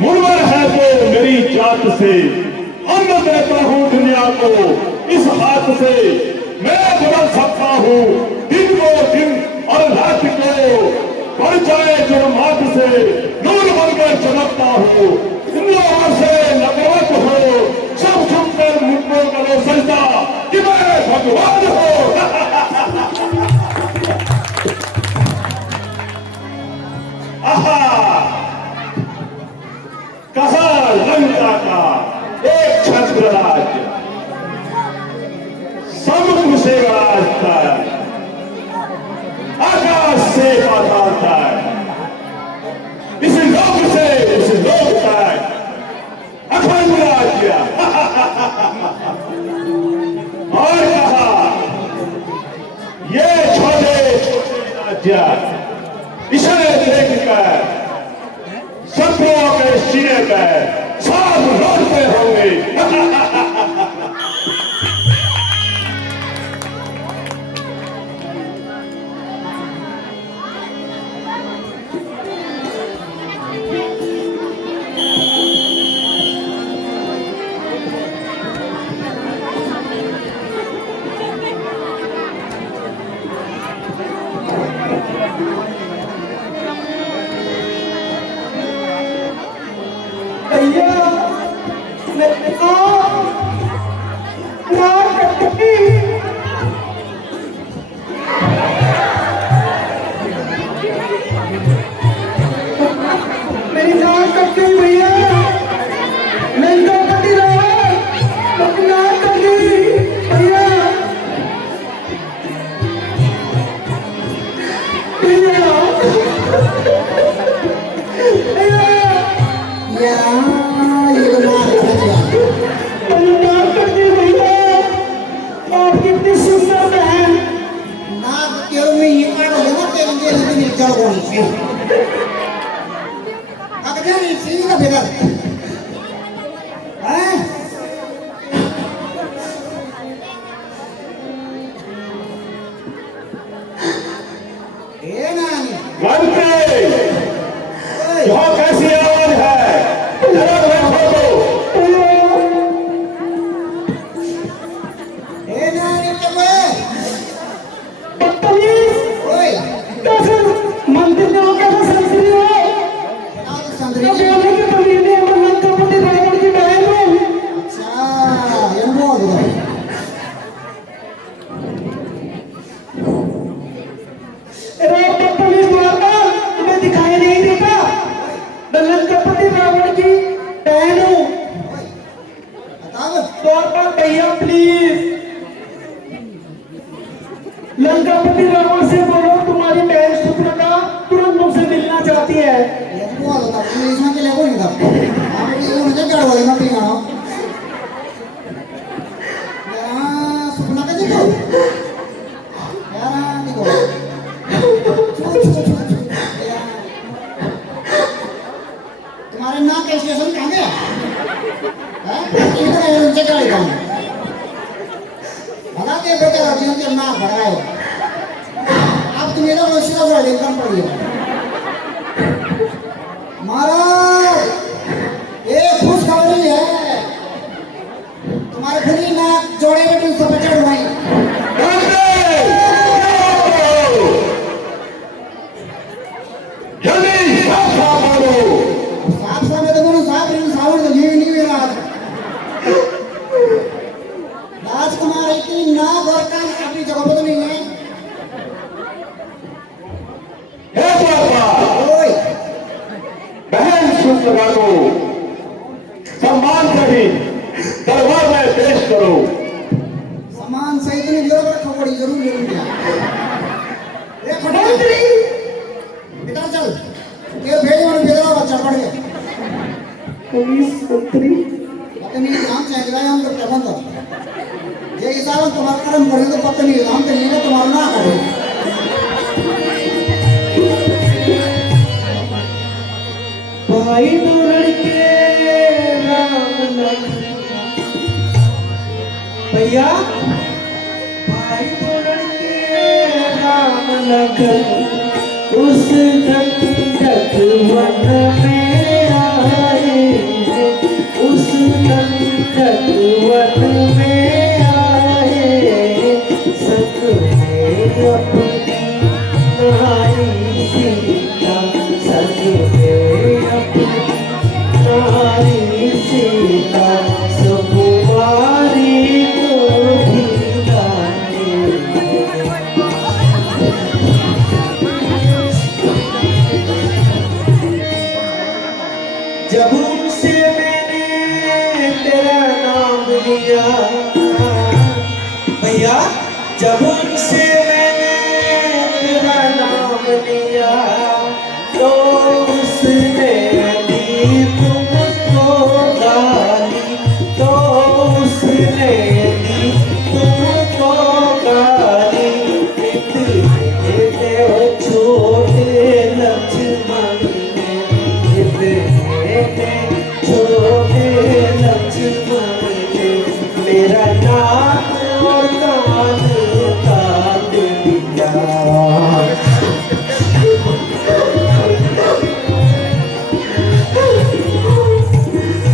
मुनवर है तो मेरी जात से अन्न देता हूँ दुनिया को इस हाथ से। मैं बदल सकता हूँ दिन को दिन और रात को, बढ़ जाए जुर्मात से नूर बनकर चमकता हूँ। तुम लोगों से नफरत हो सब सुनकर मुझको करो सजदा कि मैं भगवान हूँ। कहा लंका का एक छत्र राज्य समुद्र से राज था, आकाश से पाताल तक, इस लोक से उस लोक तक अखंड राज्य। और कहा ये छोटे छोटे राज्य इसे देखकर शत्रुओं के सीने पर साथ लौटते होंगे। कैसी आवाज है, जरा बैठो तो। लंकापति रावण से बोलो तुम्हारी बहन सुप्रका तुरंत तुमसे मिलना चाहती है। तुम्हारे नाम का स्टेशन कहाँ गया? बेटे के नाम भर रहा है। अब तुम इधर सीधा लेकर पड़ी है। महाराज एक खुशखबरी है, तुम्हारे खुली नाक जोड़े में तुम सब चढ़ गई। साफ समय तो बोलो साफ सावन तो ये नहीं हुआ। राजकुमारी की नाक और कान काटनी जगह पर तो नहीं है। बहन सुप्रका को सम्मान से दरबार में पेश करो। सम्मान सहित नहीं लोग रखो, बड़ी जरूरी है। बेटा चल ये भेज और बेदरा बच्चा पड़ गया। पुलिस मंत्री पत्नी नाम चाहिए हम लोग प्रबंध ये हिसाब तुम्हारा कर्म करें तो पत्नी नाम तो नहीं है तुम्हारा ना करें। भाई दो लड़के राम लखन भैया, भाई दो लड़के राम लखन उस जग वन में आए। लिया भैया, जब उनसे मैंने तेरा नाम लिया तो उसने दी तुमको गाली, तो उसने दी तुमको गाली। इतने छोटे लक्ष्मण ने, इतने छोटे लक्ष्मण ने मेरा नाक और कान काट दिया।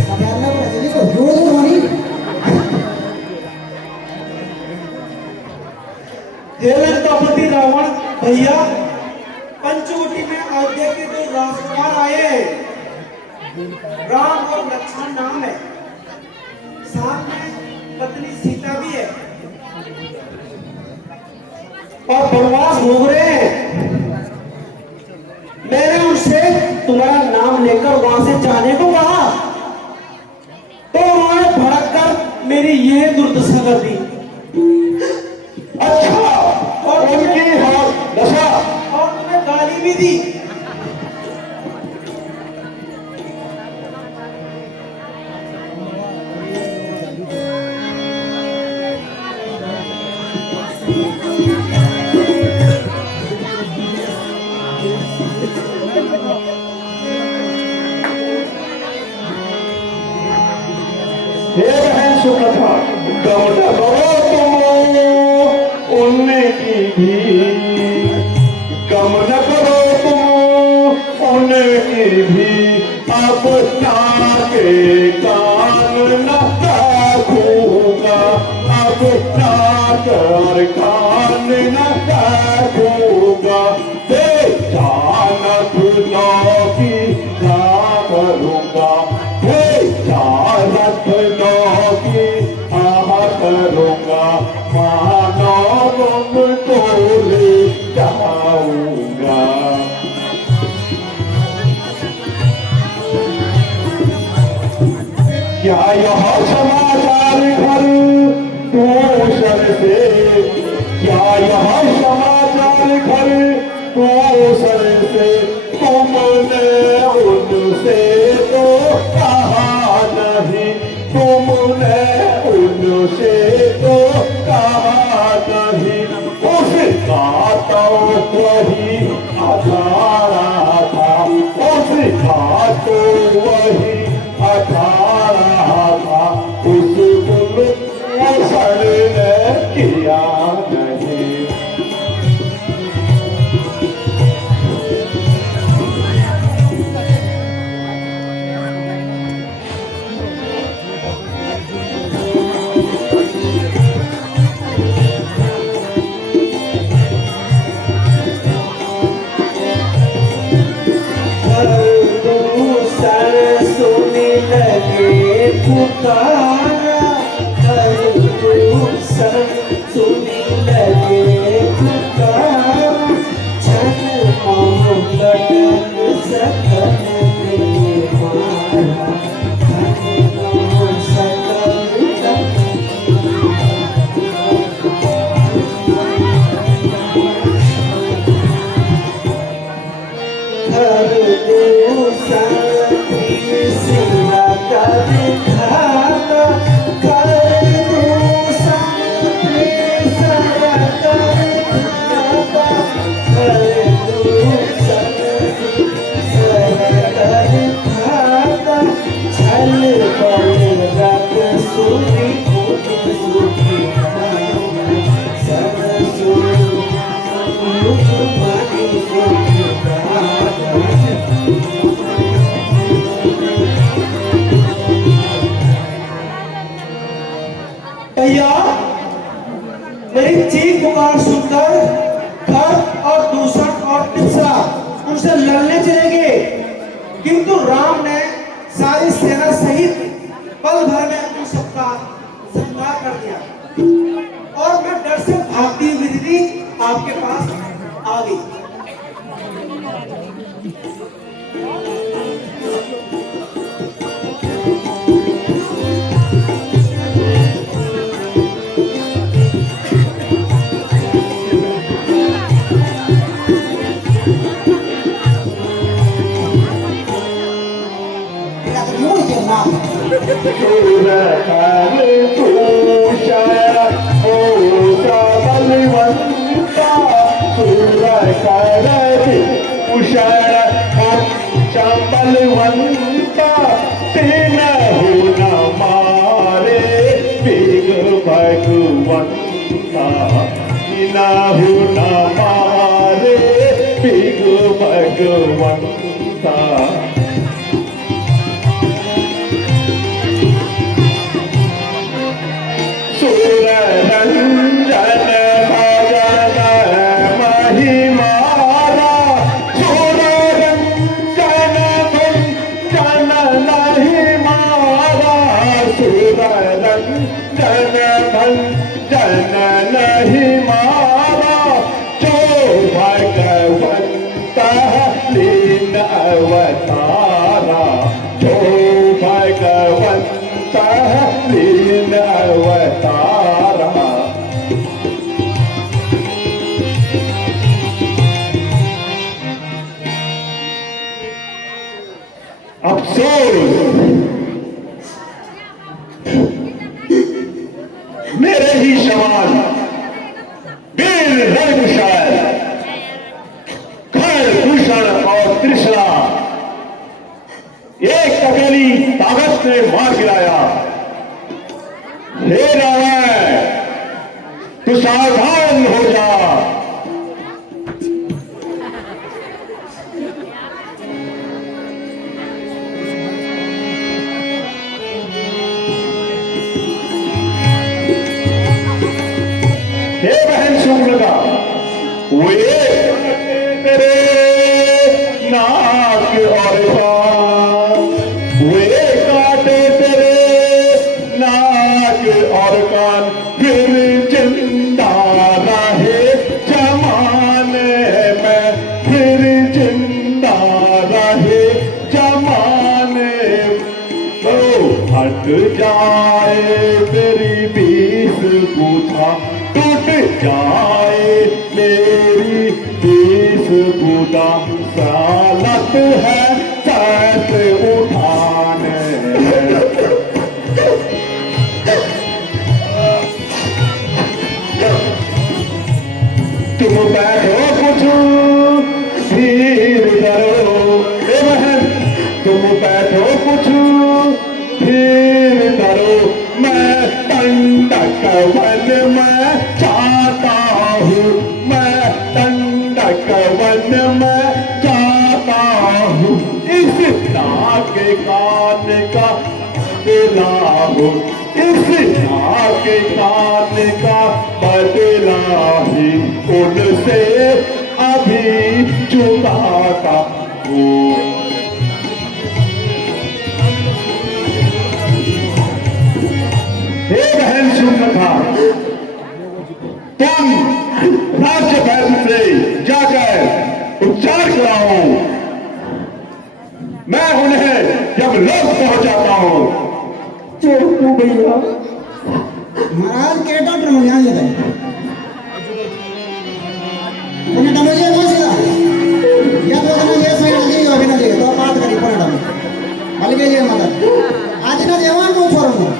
अब यार ना बजली को जोर होनी। हेलंकापति रावण भैया, पंचवटी में अयोध्या के दो राजकुमार आए हैं, राम और लक्ष्मण नाम है, साथ में पत्नी सीता भी है और वनवास भोग रहे हैं। मैंने उनसे तुम्हारा नाम लेकर वहां से जाने को कहा तो उन्होंने भड़क कर मेरी यह दुर्दशा कर दी। अच्छा, और उनकी हाथ दशा और तुम्हें गाली भी दी। हे बहन सुप्रथा, गम न करो तुम उनकी भी, गम न करो तुम उनकी भी। अब के कान न काटूंगा, अब कर कान न काटूंगा। जानत लो की क्या करूंगा, जानत लो की क्या करूंगा। मानो तुमको ले जाऊंगा। क्या यह समाचार घर दूषण से, क्या यह समाचार घर दूषण से। तुमने उनसे तो कहा नहीं, तुमने उनसे तो कहा नहीं। उसका तो वही अठारह था, उसका तो वही अठारह था। उस दूषण ने किया नहीं। सुनी लगे पुकारा, सुनी लगे पुकारा। छन मोह लटक सकल में मारा, छन मोह सकल हर दूसरा सिला कर खाता, कर दूसरा सिला कर खाता, कर दूसरा सिला कर खाता। छल बल रख सुनी सुखी सब सुनी सुखी। भैया, मेरी चीख पुकार सुनकर घर और दूषण और तिपसा उनसे लड़ने चले गए, किंतु राम ने सारी सेना सहित पल भर में उन सबका संहार कर दिया और मैं डर से भागती हुई दीदी आपके पास आ गई। सूरत भूषण ओ बलवंता सूरत भूषण बलवंता तीन हो न मारे बिग भगवंता तीन हो न मारे बिग भगवंता रंजन भजन महिमारा सुर रंजन भजन नहीं मारा सुर रंजन भजन नहीं मारा जो भगवंत लीन अवतारा जो भगवंत लीन अवतारा अफसोस मेरे ही समान वीर रंग शायर खर भूषण और तृष्णा एक अकेली ताकत ने मार गिराया। हे रावण तू सावधान हो जा। हे बहन शुक्लका वे तेरे नाक और कान वे काटे तेरे नाक और कान फिर जिंदा रहे जमाने में फिर जिंदा रहे जमाने तो हट जाए मेरी 20 बूथा टूट जाए मेरी 20 बूथा सालत है साथ उठाने तुम बैठो कुछ फिर डरो ए बहन तुम बैठो कुछ फिर डरो मैं दंडक वन में जाता हूँ मैं दंडक वन में जाता हूँ इस नाक कान का बदला हूँ इस नाक कान का बदला ही उनसे अभी चुकाता हूँ। हे बहन सुनता तुम राज्य भवन से जाकर उच्चार कराओ मैं उन्हें जब लोग पहुंचाता हूं चोटू भैया महाराज के डॉक्टर मुझे यहाँ लेते उन्हें डमोजिया कौन सी था या तो अपना ये सही नहीं हो अभी ना दे तो बात करी पर डम बल्कि ये मत आज ना देवान को छोड़ो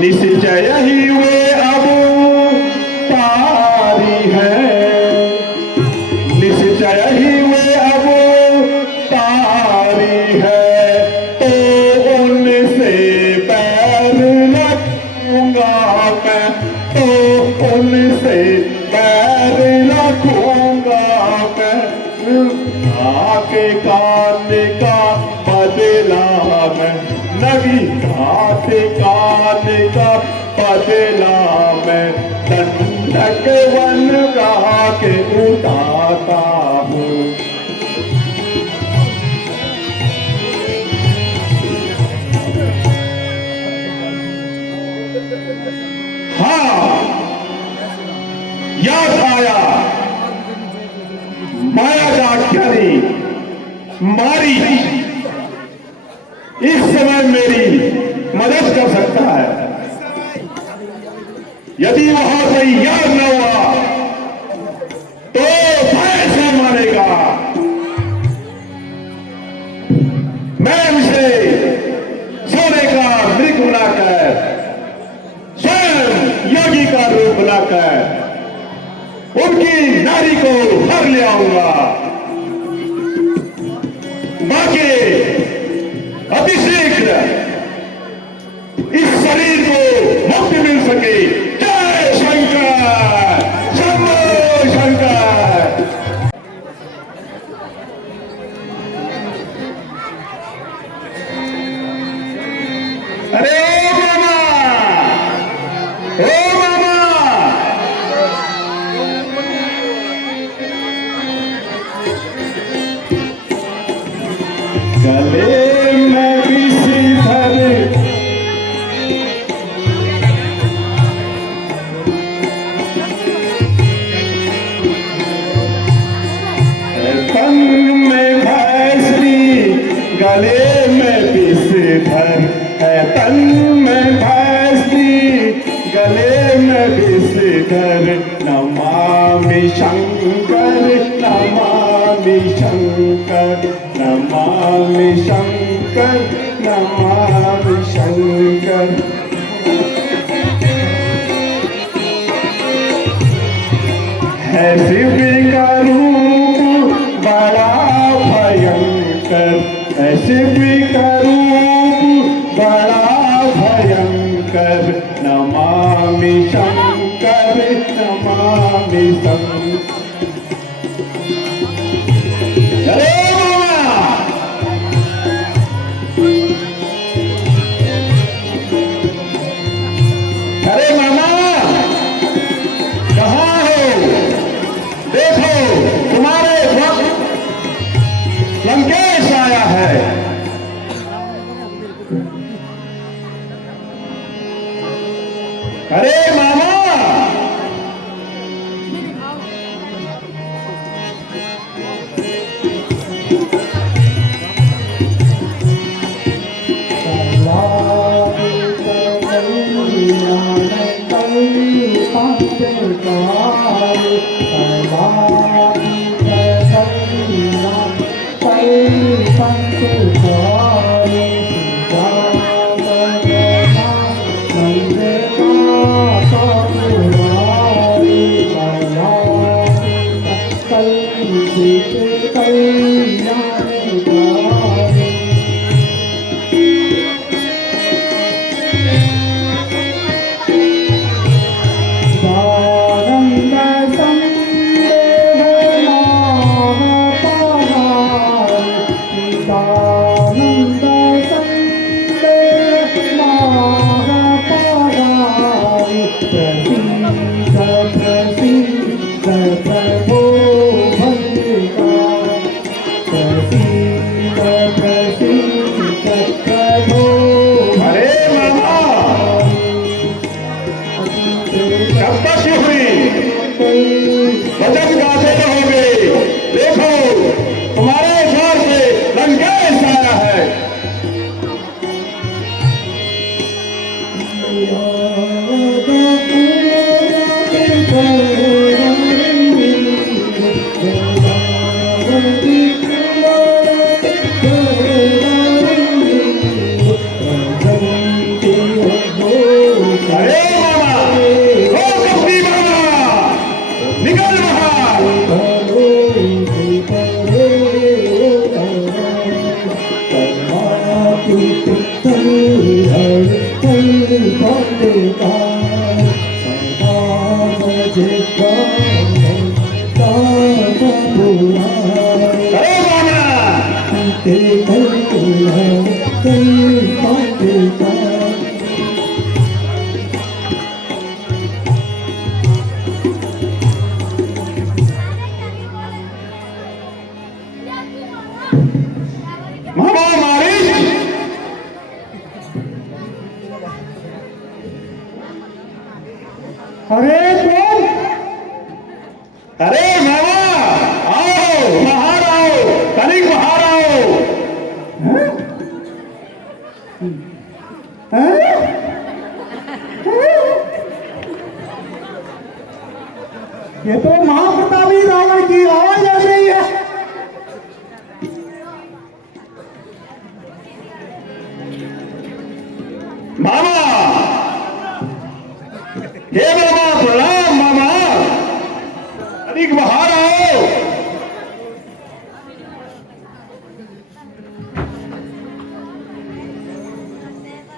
निश्चय ही वे अब तारी है निश्चय ही वे अब तारी है तो उनसे पैर रखूंगा मैं तो उनसे पैर रखूंगा मैं आके कान का बदला मैं नगी घाट कान का बदला मैं दंडक वन का के उठाता हूँ। हाँ याद आया माया जाख्यानी मारी इस समय मेरी मदद कर सकता है यदि वहां तैयार न हुआ तो कैसे मानेगा? मैं उसे सोने का मृग बनाकर स्वयं योगी का रूप बनाकर उनकी नारी को हर ले आऊंगा। बाकी अतिशीघ्र इस शरीर को मुक्ति मिल सके। जय शंकर, शंभो शंकर। अरे ओ मामा, ओ मामा, गले में किसी धर तन में भैंसरी, गले में विषधर है तन में भैंसरी, गले में विषधर। नमामि शंकर, नमामि शंकर, नमामि शंकर, नमामि शंकर। है शिव का रूप बड़ा भयंकर, है शिव का रूप बड़ा भयंकर। नमामि शंकर, नमामि शंकर। अरे मामा, अरे मामा, कहाँ हो? देखो तुम्हारे वक्त लंकेश आया है। अरे मामा, वचन गाते रहोगे। देखो तुम्हारे द्वार पे लंकेश आया है। अरे मामा, ओ कपटी मामा, निकल बाहर। अरे मामा, मामा मारिच, अरे कौन? अरे मामा आओ, बाहर आओ, तनिक बाहर आओ। ये तो महाप्रतापी रावण की आवाज लग रही है। मामा, हे मामा, प्रणाम मामा, अधिक बाहर आओ।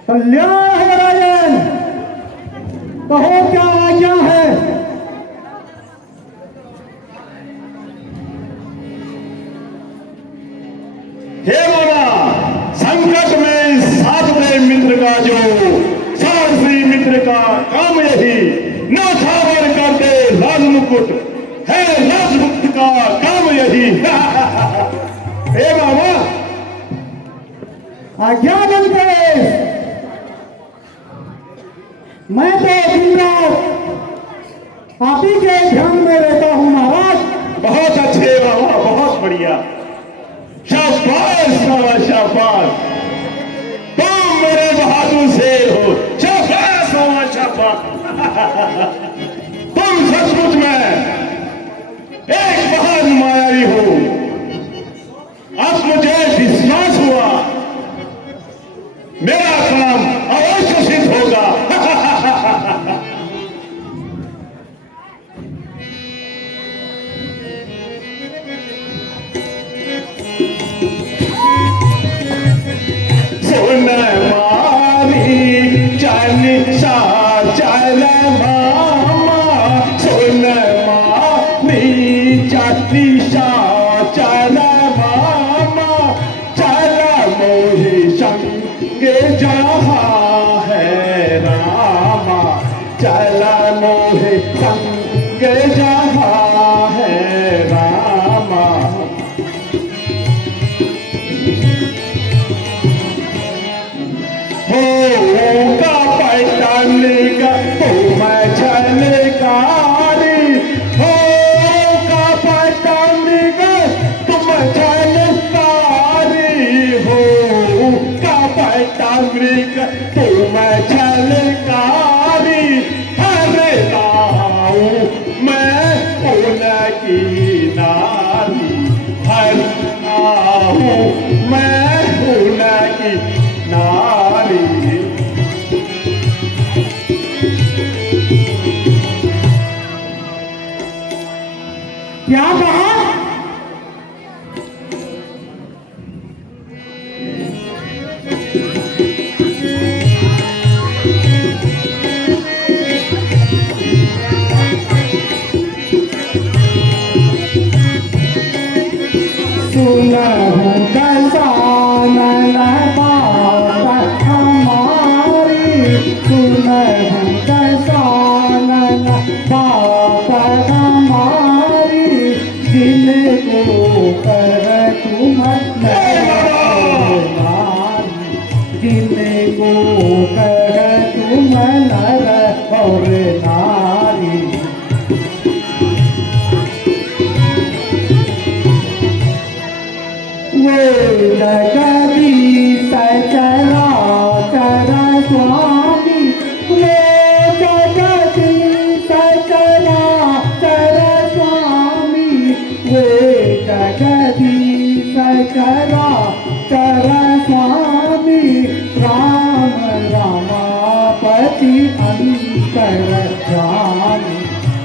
कल्याण है राजन, कहो क्या आज्ञा है। हे मामा, संकट में साथ दे मित्र का जो साहसी मित्र का काम यही न्यौछावर कर दे लाल मुकुट है राजमुक्त का काम यही। हे मामा, आज्ञा बनते मैं तो दिन रात आप ही के ध्यान में रहता हूँ महाराज। बहुत अच्छे मामा, बहुत बढ़िया, शाबाश मामा, शाबाश, तुम मेरे बहादुर शेर हो। शाबाश मामा, शाबाश। तुम सचमुच में एक महान मायावी हो। अब मुझे विश्वास हुआ मेरा काम अवश्य सिद्ध होगा। सुन मारी चल सा चल मामा, सुन मारी चल सा चल मामा, चल मोहि संग जहाँ है रामा, चल मोहि संग जहाँ है रामा। होगा पैटर्न का तुम झलकारी, होगा पैटर्न का तुम झलकारी, होगा पैटर्न का तुम झलकारी। हरे लाऊं मैं उनकी नारी, हर लाऊं मैं उनकी नारी। क्या कहा? सुनहु गजानन बात हमारी, सुनहु गजानन बात हमारी, जिनको कर तुम नारी, जिनको कर तुम नर और नारी। वे जगदीश चराचर स्वामी, वे जगदीश चराचर स्वामी, वे जगदीश चराचर स्वामी। राम रामापति अंतर्यामी,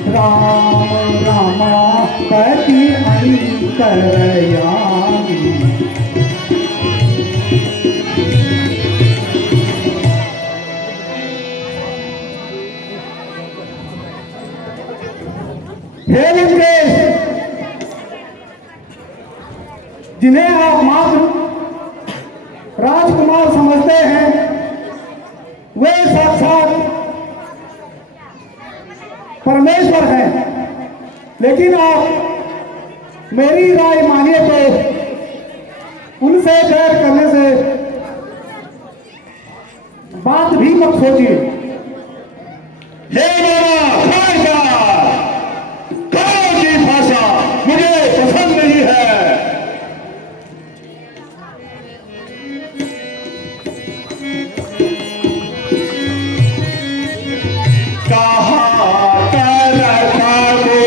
राम रामापति अंतर्यामी। हे लंकेश, जिन्हें आप मात्र राजकुमार समझते हैं, वे साक्षात परमेश्वर हैं। लेकिन आप मेरी राय मानिए तो उनसे बैर करने से बात भी मत सोचिए। हे मामा, काल की भाषा मुझे पसंद नहीं है। कहा कर वो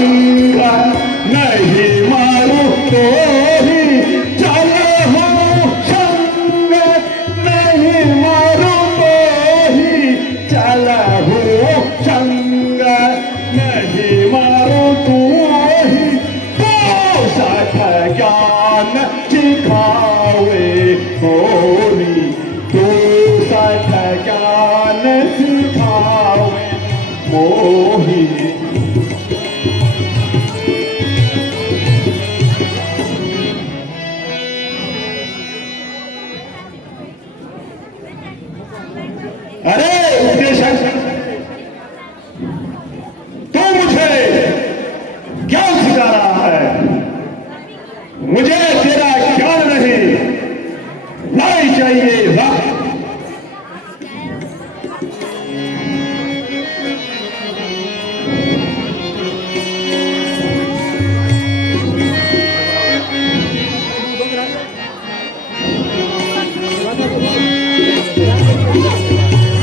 संग नहीं मारो तो ही चला हूँ संग नहीं मारो तो ही चला हूँ संग नहीं मारो तो ही तो सख ज्ञान सिखावे होनी तो सख ज्ञान सिखावे मोही अरे उपदेशक तू मुझे क्या सिखा रहा है? मुझे तेरा ज्ञान नहीं नहीं चाहिए वक्त।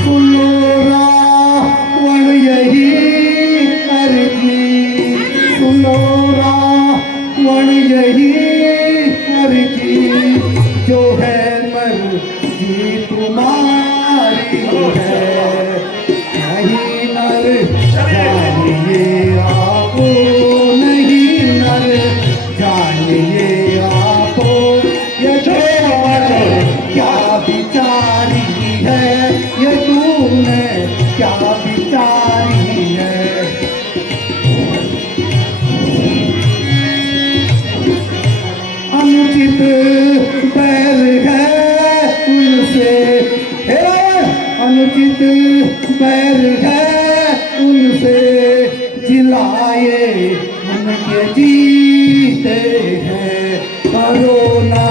सुनो रावण यही अर्जी, सुनो रावण यही अर्जी, जो है मर्जी तुम्हारी है, नहीं नर जानिए आपो, नहीं नर जानिए आपो, ये क्या बिचारी है, ये तूने क्या बिचारी है। अनुचित बैर है उनसे, हे अनुचित बैर है उनसे, जिलाए उनके जीते हैं, करो ना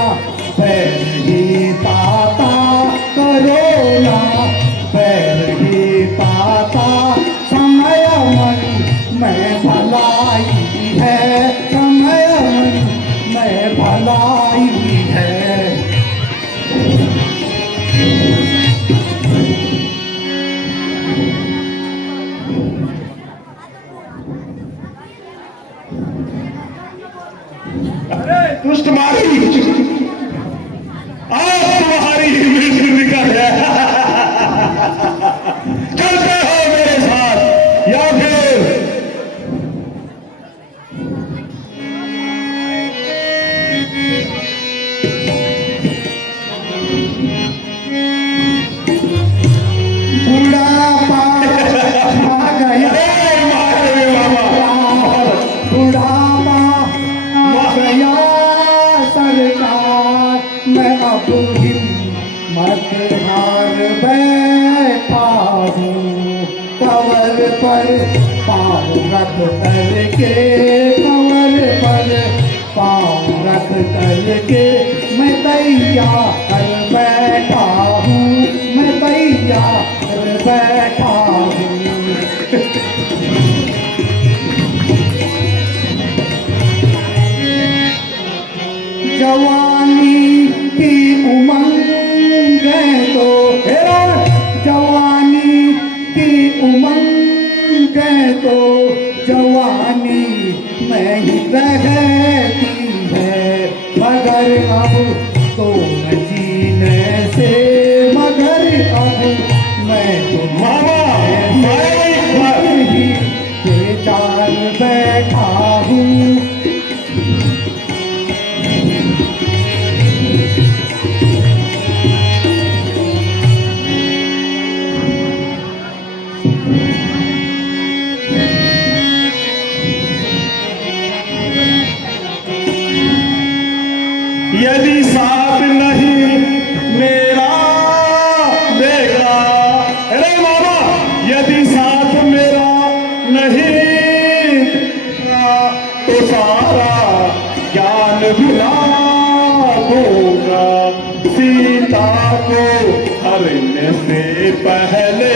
बैर ही ताता, करो ना बैर ही ताता, समय मन में भलाई है, समय मन में भलाई है। अरे दुष्ट मारी आज तुम्हारी मृत्यु निकल है। चलते हो मेरे साथ या फिर बुढ़ापा आ गया, बुढ़ापा आ गया सरकार, मैं अब हिम्मत हार बैठा हूँ, कवर पर पाँव रख करके, कवर पर पाँव रख करके, मैं तैयार बैठा हूँ, मैं तैयार बैठा हूँ। जवानी की उमंग है तो जवानी की उमंग है तो जवानी में ही रहती है, मगर अब तो न जीने से, मगर अब मैं तो ही बेचार बैठा हूँ। यदि साथ नहीं मेरा देगा, अरे मामा यदि साथ मेरा नहीं देगा, तो सारा ज्ञान भुला दूंगा, सीता को हरने से पहले,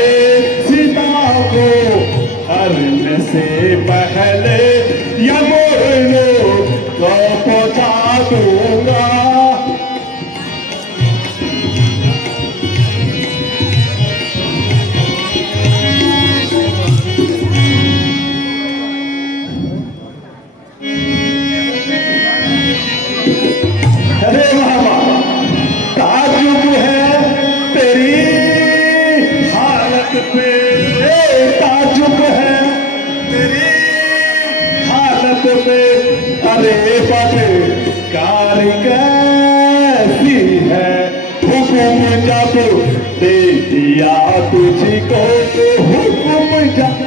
सीता को हरने से पहले यमोलो को पहुंचा दूंगा। अरे पद कार कैसी है, हुक्म जब दे दिया तुझको, हुक्म जब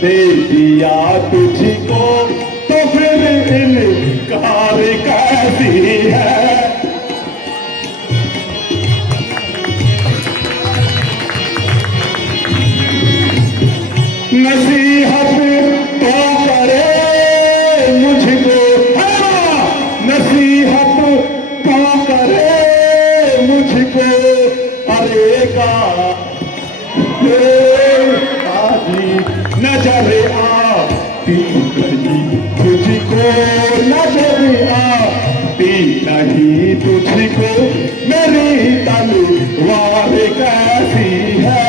दे दिया तुझको, तो फिर इनकार कैसी है। नसीहत तो करे मुझको, नसीहत तो करे मुझको, अरे का नजर आती नहीं तुझको, नजर आती नहीं तुझको, मेरी तलवार कैसी है।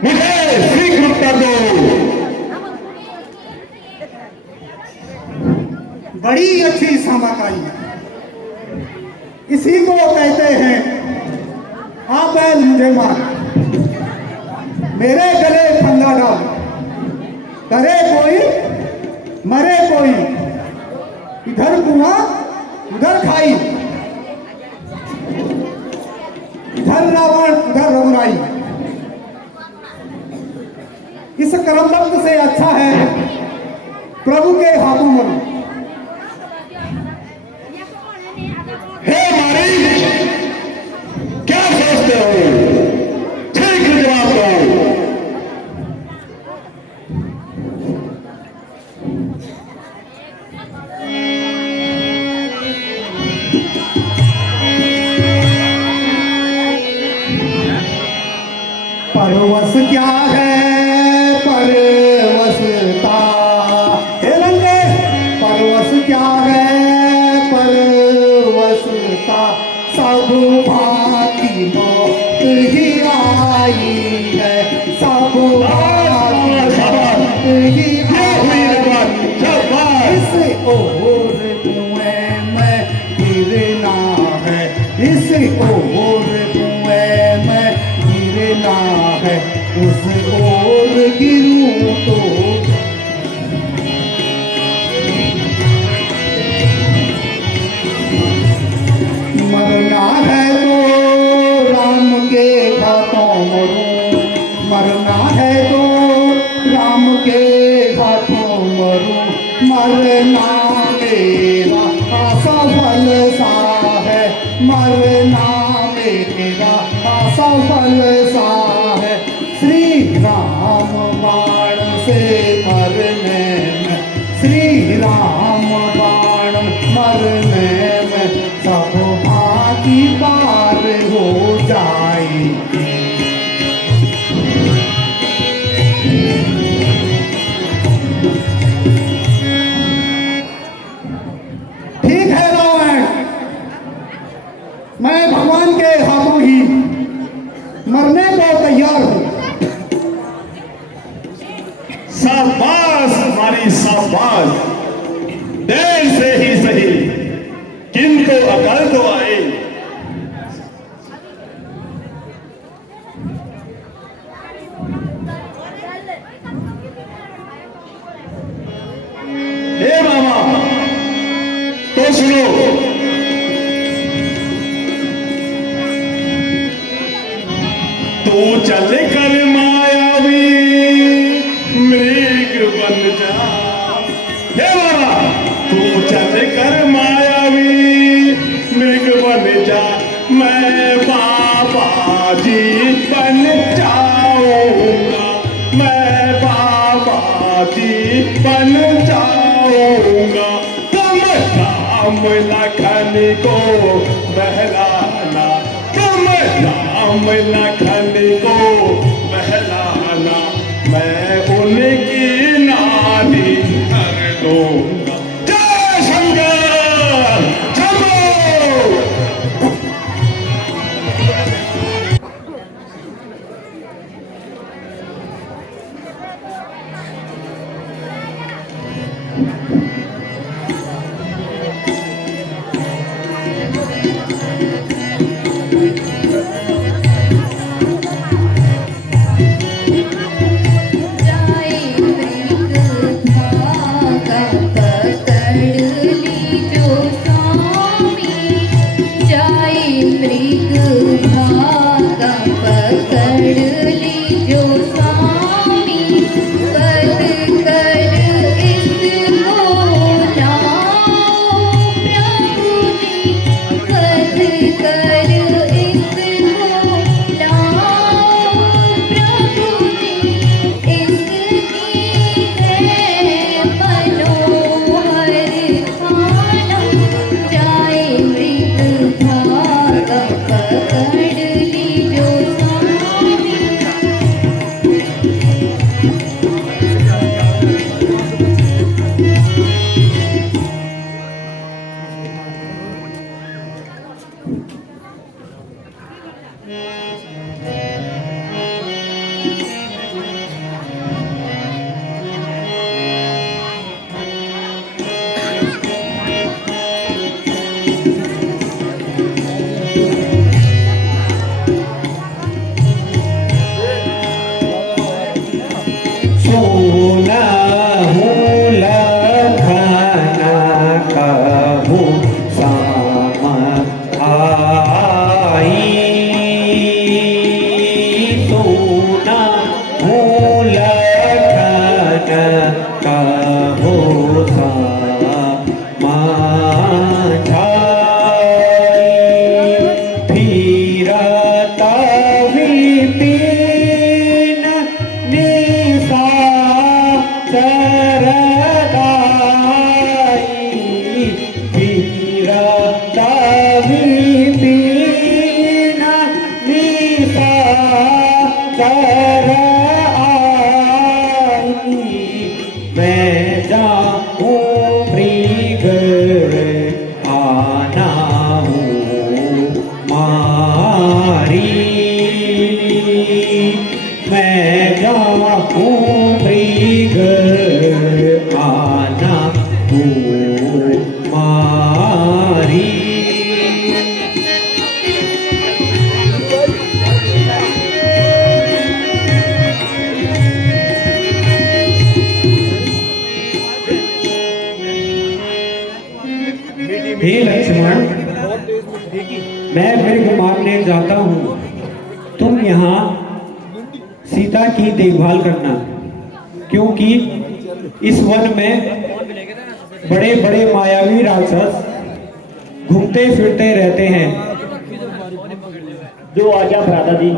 मुझे शीघ्र उत्तर दो। बड़ी अच्छी सामक आई, इसी को कहते हैं आ बैल मुझे मार, मेरे गले फंदा डाल, करे कोई मरे कोई, इधर कुआं उधर खाई, इधर रावण उधर रघुराई। इस क्रमबद्ध से अच्छा है प्रभु के हाथों मरो। हे मारी, क्या सोचते हो? ठीक जवाब दो। परवश क्या है परवशता, हे लंके परवश क्या है परवशता, सब भांति मौत ही आई है, सब भांति ही आई है। इस ओर कुएं में गिरना है, इस ओर कुएं में गिरना है, उस ओर गिरूं तो मरना है तो राम के हाथों मरूं, मरना है तो राम के हाथों मरूं, मरना मेरा असफल सा है, मरना मेरा असफल सा है। श्री राम बाण से मरने में, श्री राम बाण मरने में, सब भांति पार हो जाएगी। ठीक है रावण, मैं भगवान के हाथों ही मरने को तैयार हूं। शाबाश हमारी शाबाश, देर से ही सही किंतु अकल तो आए। हे मामा तो सुनो, तू चल कर मायावी मृग बन जा। हे मामा तू चल कर मायावी मृग बन जा, मैं बाबा जी बन जाऊंगा, मैं बाबा जी बन जाऊंगा। तुम राम लखन को बहलाना, तुम राम लखन को बहलाना, मैं उनकी नानी कर दूंगा। जय शंकर शंभो। सोना हूँ लखना कहूँ साम आई, सोना हूँ लखना कहूँ साम आई, फिरता विपिन निशा सरदाई, फिरता विपिन निशा सरदाई, मैं जाऊँ मृग आना हूँ मारी, मैं जाऊँ मृग आना हूँ मारी। हे लक्ष्मण, मैं मृग मारने जाता हूँ, तुम यहाँ सीता की देखभाल करना, क्योंकि इस वन में बड़े बड़े मायावी राक्षस घूमते फिरते रहते हैं। जो आज्ञा भ्राता जी।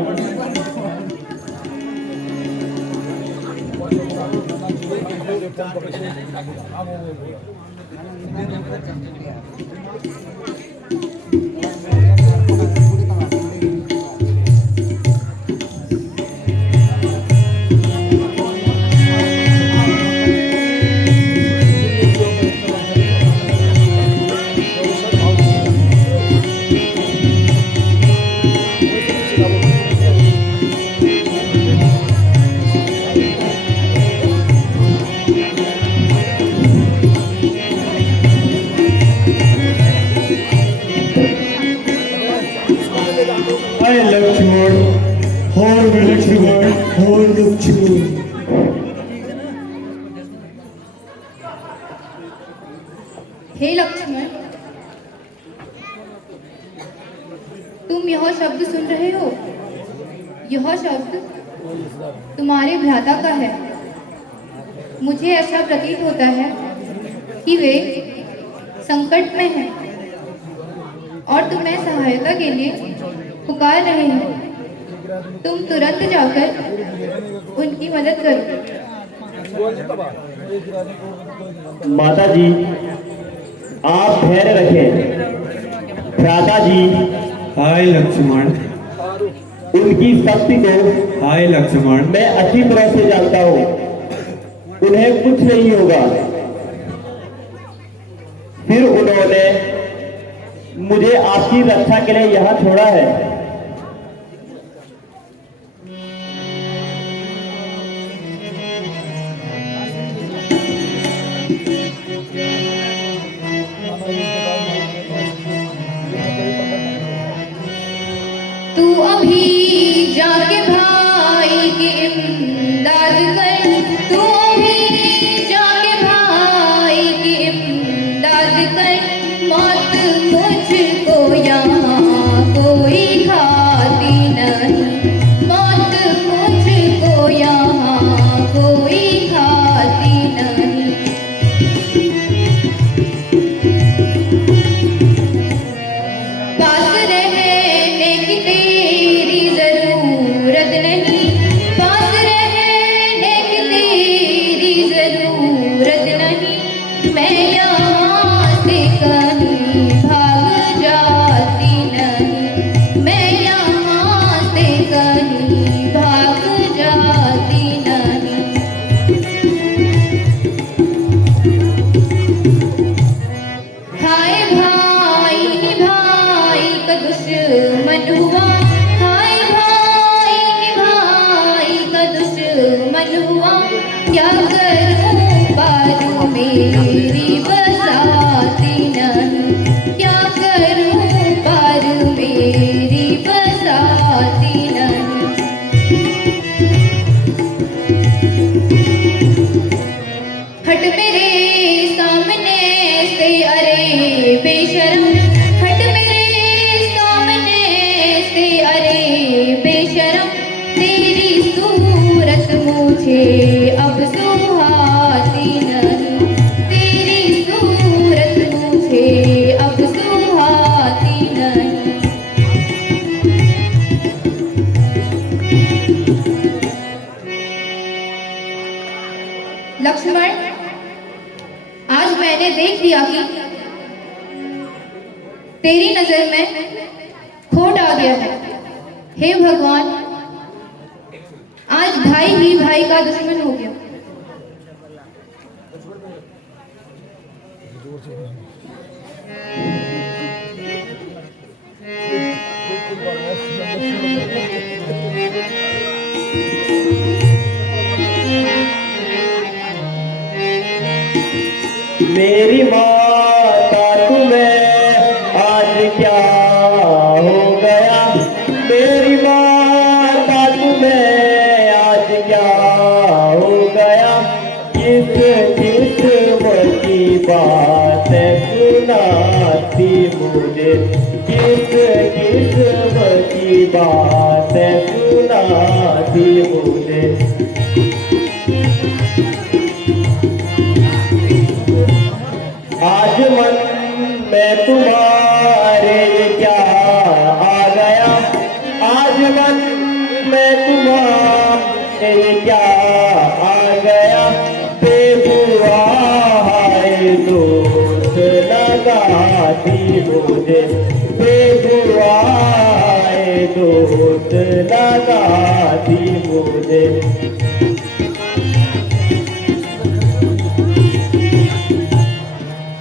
हाय लक्ष्मण, और लक्ष्मण, और लक्ष्मण। हे लक्ष्मण, तुम यह शब्द सुन रहे हो? यह शब्द तुम्हारे भ्राता का है। मुझे ऐसा प्रतीत होता है कि वे संकट में हैं और तुम्हें सहायता के लिए पुकार रहे हैं। तुम तुरंत जाकर उनकी मदद करो। माता जी, आप धैर्य रखें। भ्राता जी, हाय लक्ष्मण, उनकी शक्ति को हाय लक्ष्मण, मैं अच्छी तरह से जानता हूँ। उन्हें कुछ नहीं होगा। फिर उन्होंने मुझे आपकी रक्षा के लिए यहाँ छोड़ा है। तू अभी जाके भाई की इमदाद कर, तू अभी जाके भाई की इमदाद कर। मौत मुझको यहाँ कोई खाती नहीं, मौत मुझको यहाँ कोई खाती नहीं। पास रहने की तेरी जरूरत नहीं, पास रहने की तेरी जरूरत नहीं। मैं यहाँ से कहीं भाग जाती नहीं, मैं यहाँ से कहीं भाग जाती नहीं। हाय भाई भाई का दुश्मन हुआ, हाय भाई का दुश्मन हुआ। क्या करूं पारू मेरी बसाती नहीं, क्या करूं पारू मेरी बसाती नहीं। लक्ष्मण, आज मैंने देख लिया कि तेरी नजर में खोट आ गया है। हे भगवान, आज भाई ही भाई का दुश्मन हो गया। मेरी माता तुम्हें आज क्या हो गया, मेरी माता तुम्हें आज क्या हो गया, किस किस्म की बात सुनाती मुझे, किस किस्म की बात सुनाती मुझे। आज मन में तुम्हारे क्या आ गया, आज मन में तुम्हारे क्या आ गया, बेबुआ है दोस्त लगाती मुझे, बेबुआ है दोस्त लगाती मुझे।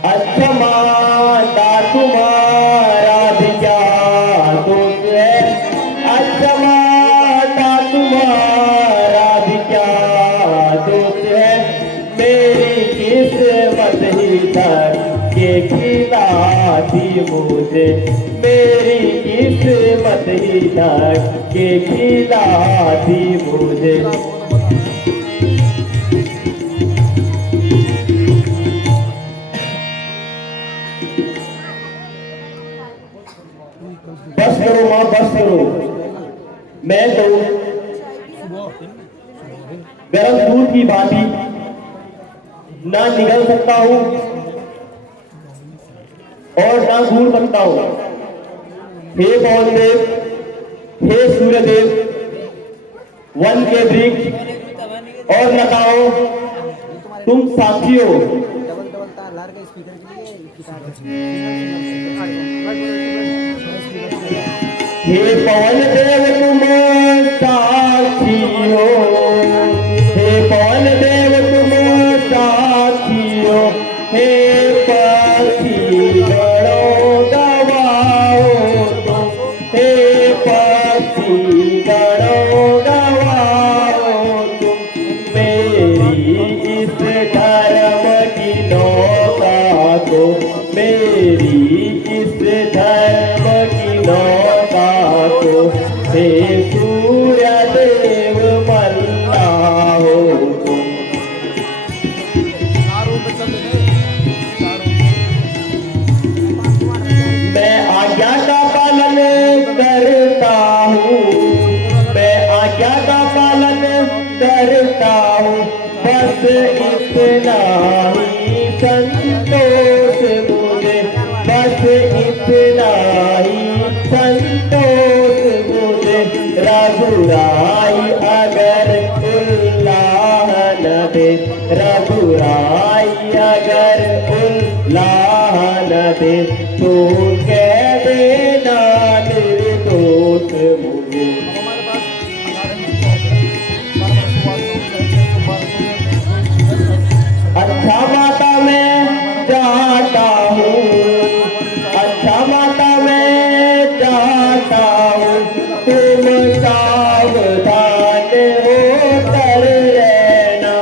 अच्छा माता तुम्हारा भी क्या दोष है, अच्छा माता तुम्हारा भी क्या दोष है, मेरी किस्मत ही तक के खिलाती मुझे, मेरी किस्मत ही तक के खिलाती मुझे। बस करो माँ, बस करो। मैं तो गरम दूध की भांति ना निगल सकता हूँ और ना घूर सकता हूँ। हे पवन देव, हे सूर्यदेव, वन के वृक्ष और लताओं, तुम साक्षी हो। हे पवन देव तुम साक्षी हो, हे पवन देव तुम साक्षी हो, हे पक्षी गणों गवाओ तुम, हे पक्षी गणों गवाओ तुम, मेरी इस धर्म की नौका को, मेरी इस धर्म की नौका को, हे सूर्य देव मल्ला हो तुम। मैं आज्ञा का पालन करता हूँ, मैं आज्ञा का पालन करता हूँ, बस इतना ही संतोष मुझे, बस इतना ही संतोष मुझे। रघुराई अगर उल्लाह न दे, रघुराई अगर उल्लाह न दे, तो कह देना निर्दोष मुझे। अच्छा माता मैं जाता हूँ, अच्छा माता मैं जाता हूँ, तुम सावधान होकर रहना,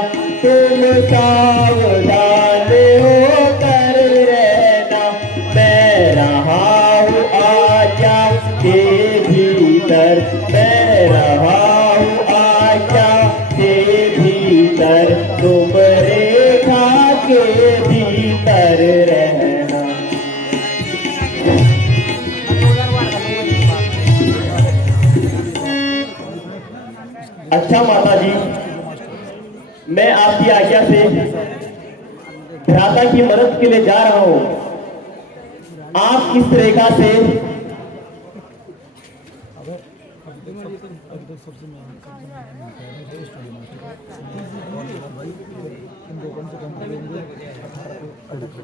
तुम सावधान होकर रहना। मैं रहा हूँ आज्ञा के भीतर, मैं रहा हूँ आज्ञा के भीतर, तुम रेखा के भीतर रहना। अच्छा माता जी, मैं आपकी आज्ञा से भ्राता की मदद के लिए जा रहा हूं। आप इस रेखा से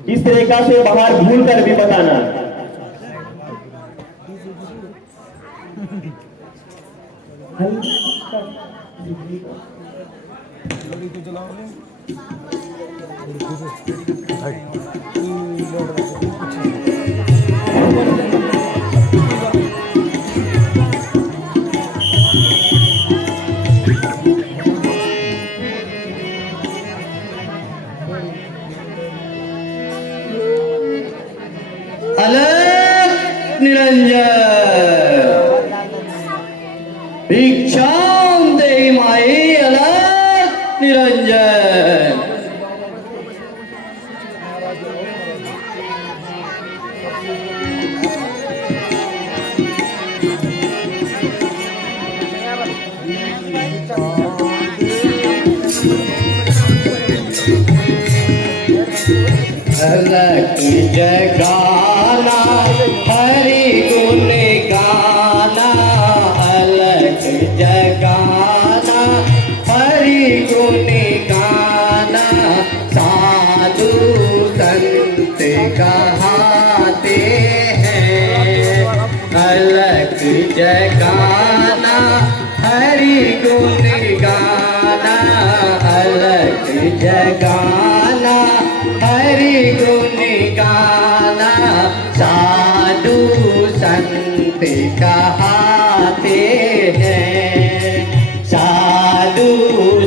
इस रेखा से बाहर भूल कर भी बताना। अलग निरंजन भिक्षाम देहि माई अलग निरंजन। अलग जगाना हरि गुण गाना, अलग जगाना हरि गुण गाना, साधु संत कहाते हैं। अलग जगाना हरि गुण गाना, अलग जगाना हरि गुण गाना, साधु संत कहाते हैं। साधु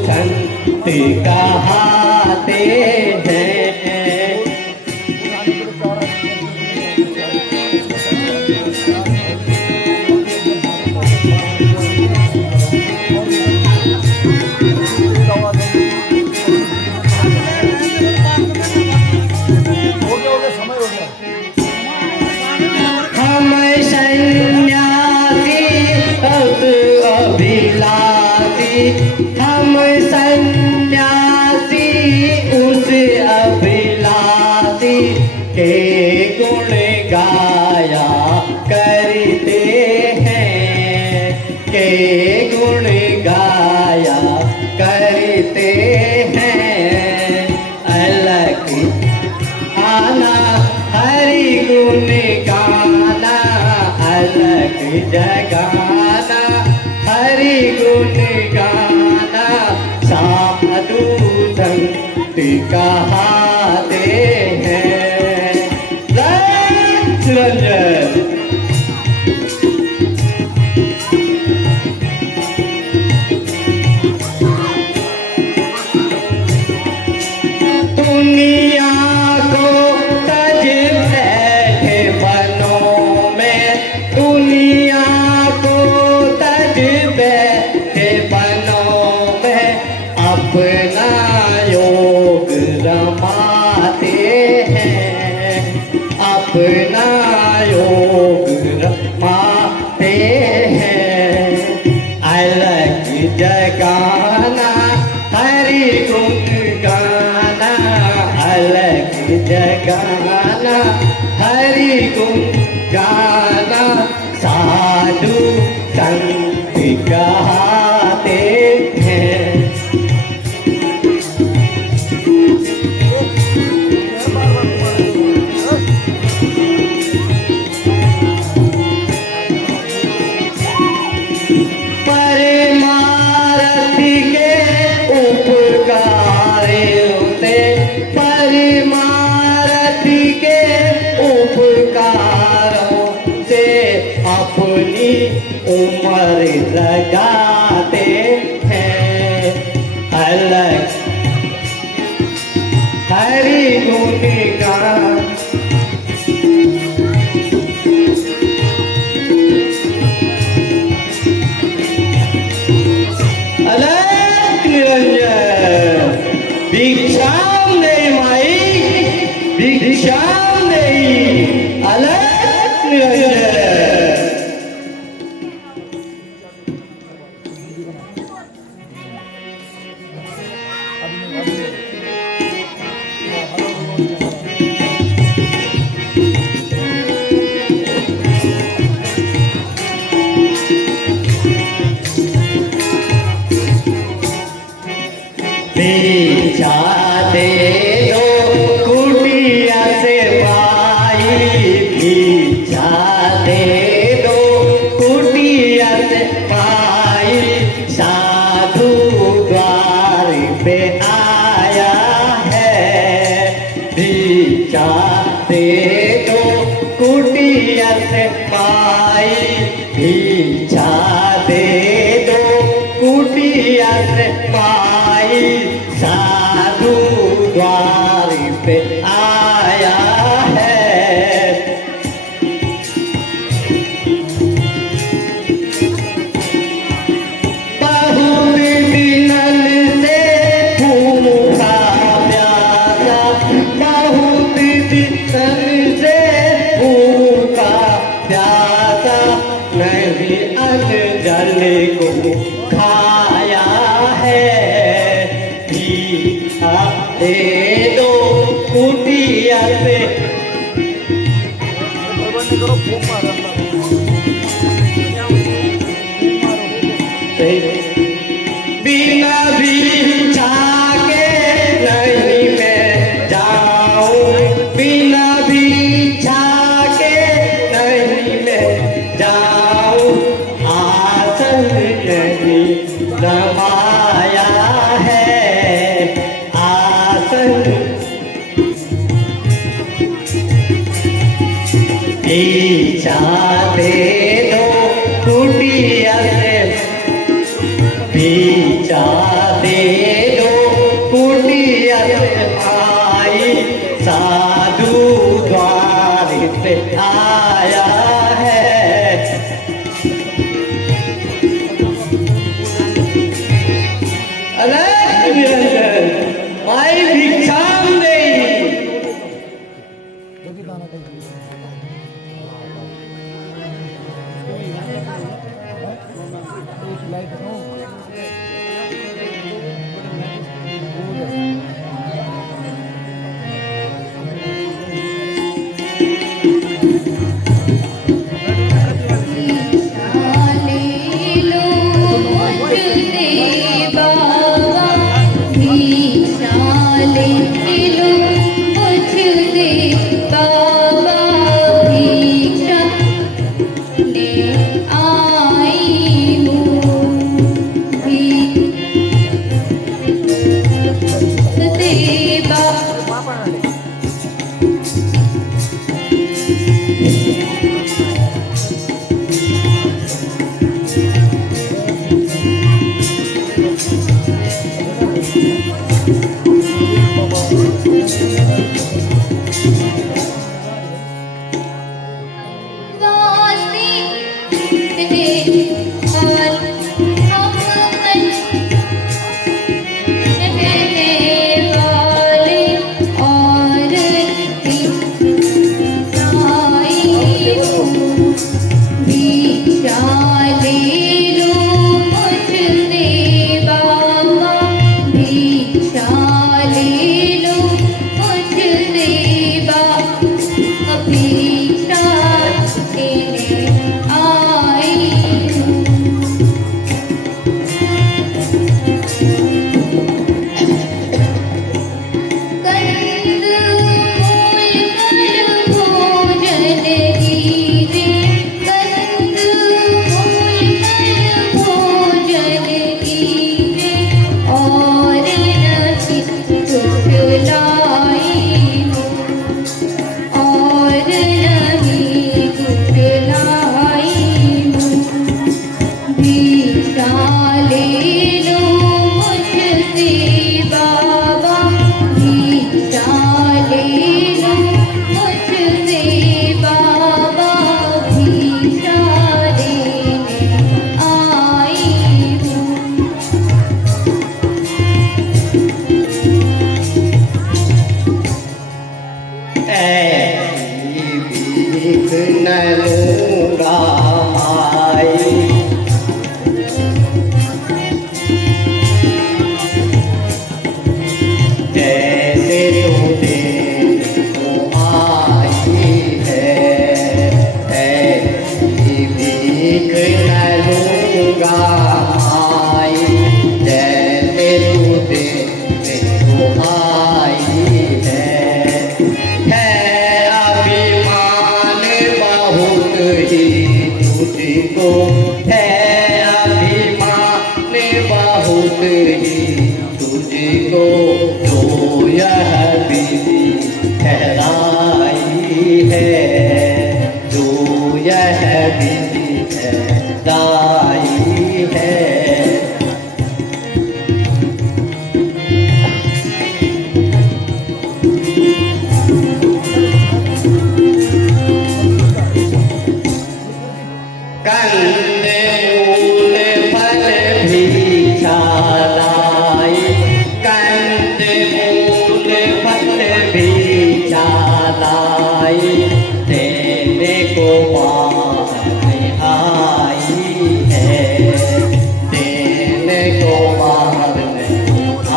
संत कहाते हैं। हम सन्यासी अत अभिलाषी, हम सन्यासी उस अभिलाषी के गुण गाया करते हैं। के गुण गाया करते हैं। अलग आना हरि गुण गाना, अलग जगाना हरि गुण गाना, साधु संत कहाते हैं। निरंजन दुनिया को तज बैठे बनों में, दुनिया को तज बैठे बनों में, अपना योग रमाते हैं। अपना योग रमाते हैं। अलग जगाना हरि गुण गाना, अलग जगाना हरि गुण गाना, साधु संत कहाते हैं। परमार्थ के उपकारों से, परमार्थ के उपकारों से अपनी उम्र लगाते हैं। अलग हरि गुण गाना, अलग निरंजन भिक्षाम देहि माई, भिक्षाम देहि अलग निरंजन। भिक्षा दे से माई साधु द्वार पे आया है। बहुत दिनल से भूखा प्यासा, बहुत दिनल से भूखा प्यासा, नहीं अन्न जल को खाया है। भीखा दे दो कुटिया से बिना भिक्षा के नहीं मैं जाऊं, बिना भिक्षा के नहीं मैं जाऊं, आसन नहीं रमाया है, आसन भिक्षा दे दो कुटिया से, भिक्षा दे दो कुटिया से आई साधु द्वार पे आया है। अलग निरंजन माई भिक्षाम देई।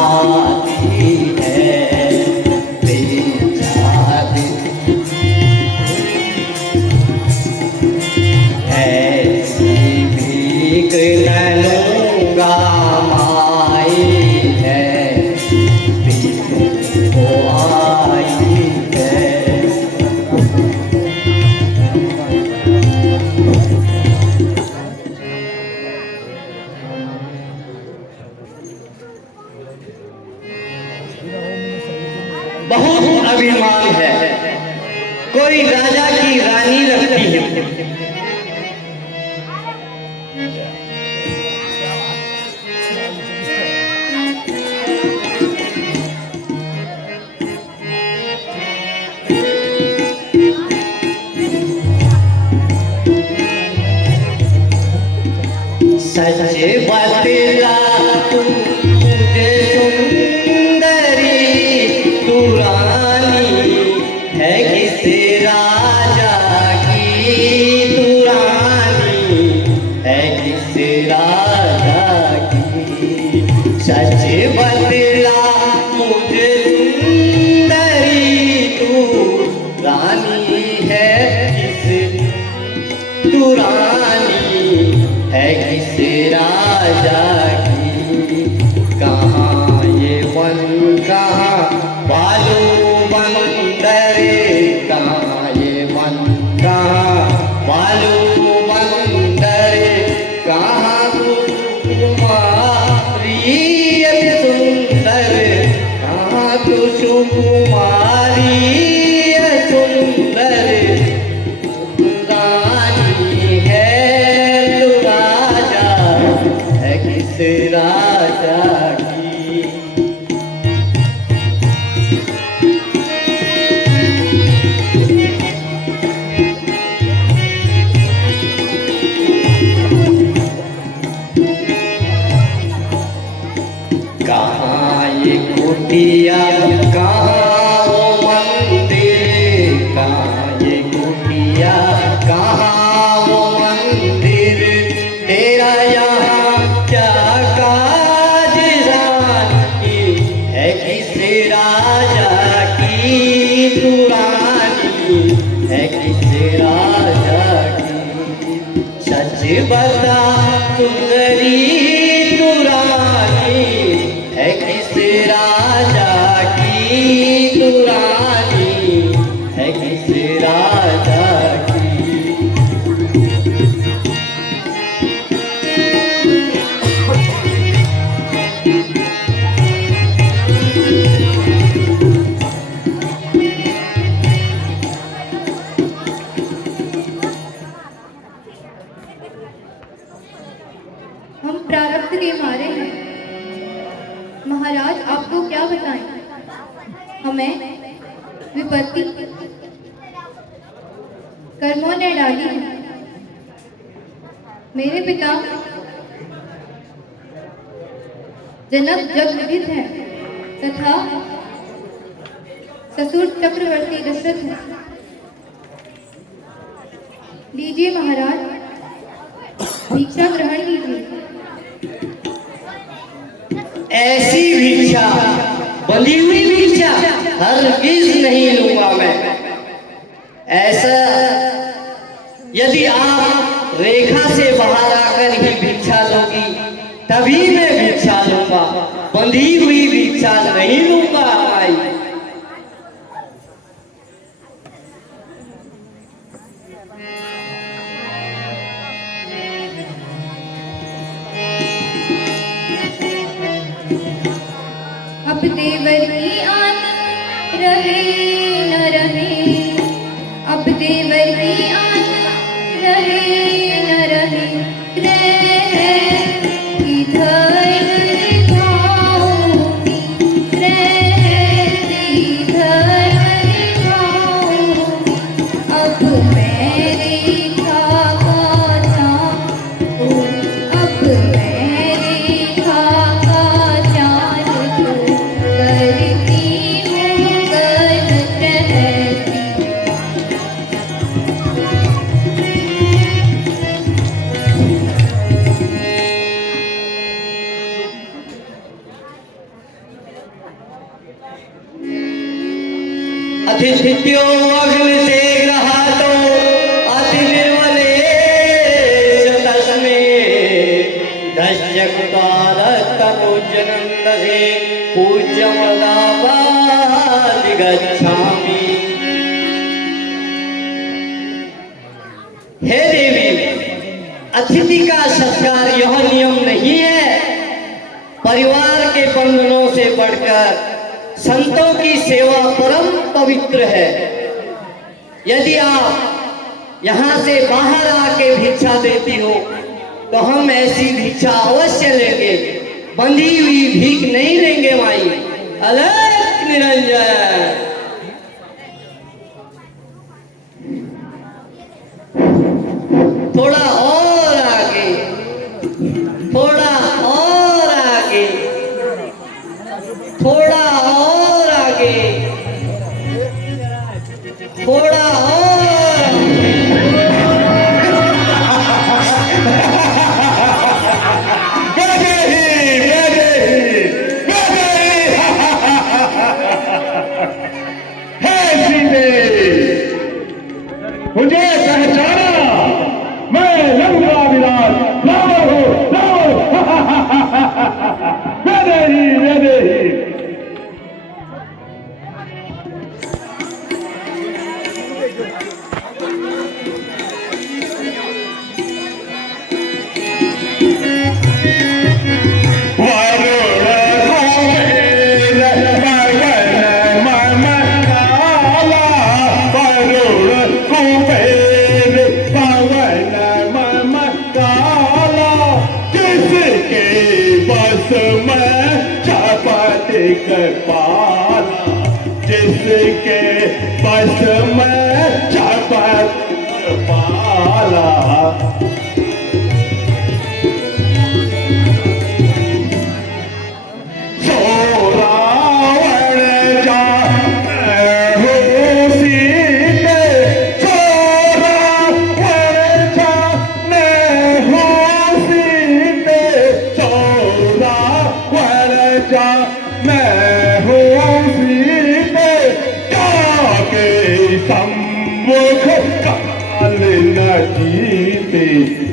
आती है बेचार ऐसी भीख न लूंगा माई है भीख वो आई है। बहुत अभिमान है कोई राजा की रानी लगती है। सच बतला तुम मुझे सुंदरी तू रानी है किस राजा की तू रानी है किस राजा की। सच बतला मुझे सुंदरी तू रानी है किस तू रानी है किस राजा की। कहाँ ये वन कहाँ बालू बंदरे कहाँ ये वन कहाँ बालू बंदरे कहाँ कुमारी अति सुंदर कहाँ तू सुकुमारी सुंदर रानी है तू राजा है किस राजा की। कहाँ ये कुटिया कहाँ वो मंदिर कहाँ ये कुटिया कहाँ वो मंदिर तेरा यहाँ क्या काज रानी है किस राजा की तू रानी है किस राजा की। सच बता सुंदरी तू रानी है किस राजा की तू रानी है किस राजा की। हम प्रारब्ध के मारे हैं महाराज, आपको क्या बताएं। हमें विपत्ति कर्मों ने डाली है। मेरे पिता जनक जगविदित है तथा ससुर चक्रवर्ती दशरथ है। लीजिए महाराज, भिक्षा ग्रहण कीजिए। ऐसी भिक्षा बंधी हुई भिक्षा हरगिज नहीं लूंगा मैं। ऐसा यदि आप रेखा से बाहर आकर ही भिक्षा लोगी तभी मैं भिक्षा लूंगा, बंधी हुई भिक्षा नहीं लूंगा माई। अब देवर की आन रहे न रहे, अब देवर की आन रहे न रहे, रहती धर्म निभाऊंगी, रहती धर्म निभाऊंगी। अब मैं रेखा का चाँद हूँ, अब मैं रेखा का चाँद हूँ, करती हूँ गलत रहती। अतिथित्यो अग्निसेक रहा तो अति निर्मले तस्मे दस्यकुतारत्तपूज्यनन्दसे पूज्यमदावादिगच्छामि। हे देवी, अतिथि का सत्कार यह नियम नहीं है। परिवार के बंधनों से बढ़कर संतों की सेवा परम पवित्र है। यदि आप यहाँ से बाहर आके भिक्षा देती हो तो हम ऐसी भिक्षा अवश्य लेंगे, बंधी हुई भीख नहीं लेंगे माई। अलग निरंजन। थोड़ा और आगे, थोड़ा और आगे, थोड़ा और आगे, थोड़ा और। मुझे पहचाना, मैं लंका विराट रावण हूँ, रावण। मेरे ही पाला, जिसके बस में चपत पाला।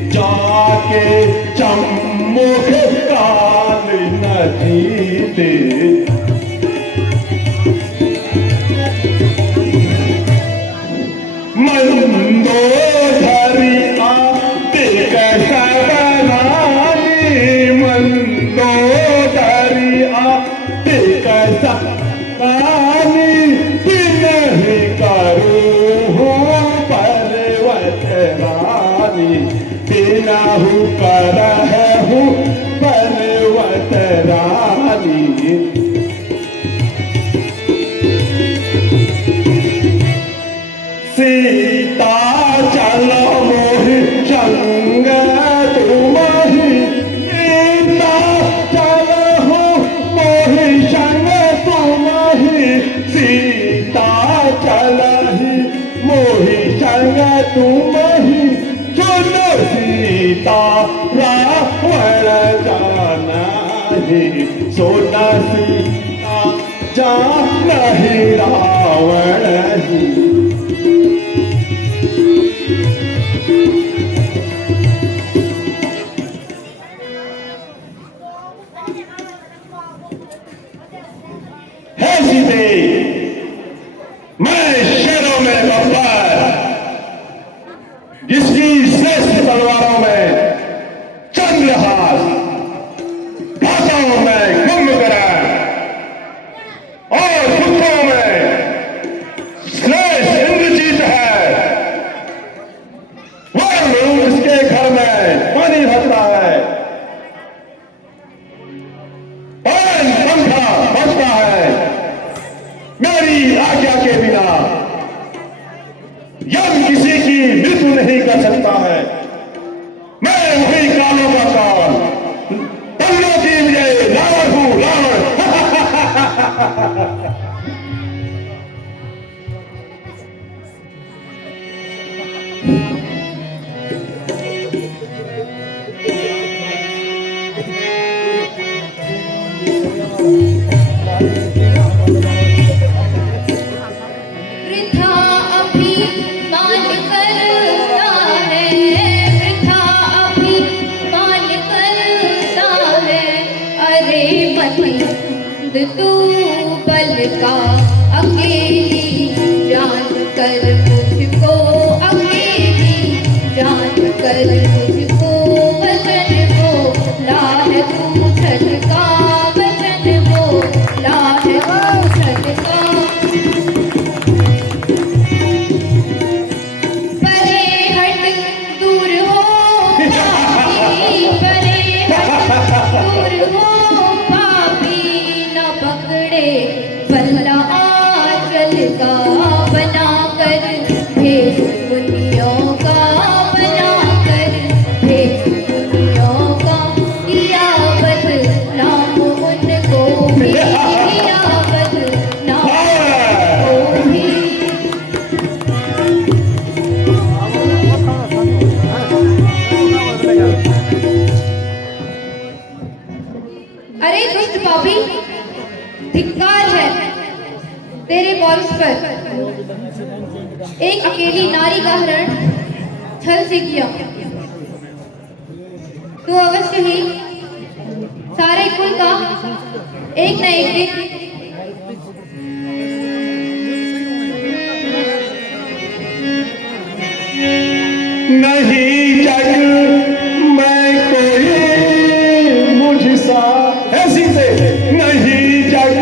जाके चम्मुख काल न जीते। मंदोदरी आतिक सबरानी, मंदोदरी आतिक सबरानी, तिन्हि करूँ पर्वत रानी, तिनहु करहु पर्वत रानी। सीता चलो मोहि संग तुमहि, सीता चलो मोहि संग तुमहि, सीता चलहि मोहि संग तुमहि। सुनो सीता रावण जानाहि, सुनो सीता जानहि रावण ही। है सीते, मैं शेरों में गब्बर, जिसकी श्रेष्ठ तलवारों में चंद्रहास, घातों में कुंभकर्ण और दुखों में श्रेष्ठ इंद्रजीत है। वरुण इसके घर में पानी भरता है, पवन पंखा बजता है। मेरी आज्ञा के बिना यम किसी की मृत्यु नहीं कर सकता है। मैं वही कालों का काल, तल्लों की विजय, रावण हूं रावण। तू बल का अकेली जान कर मुझको अकेली जान कर मुझको वचन वो लाह तू छलका वचन वो लाह तू छलका परे हट दूर हो पापी परे हट दूर हो पापी न पकड़े बल्ला आंचल का बना कर भेष दुनियों का बना कर भेष दुनियों का किया बदनाम उनको भी किया बदनाम उनको भी अरे दुष्ट पापी धिक्कार है तेरे पौरुष पर एक अकेली नारी का हरण छल से किया तो अवश्य ही सारे कुल का एक न एक दिन नहीं जग मैं कोई मुझसा ऐसी से नहीं जग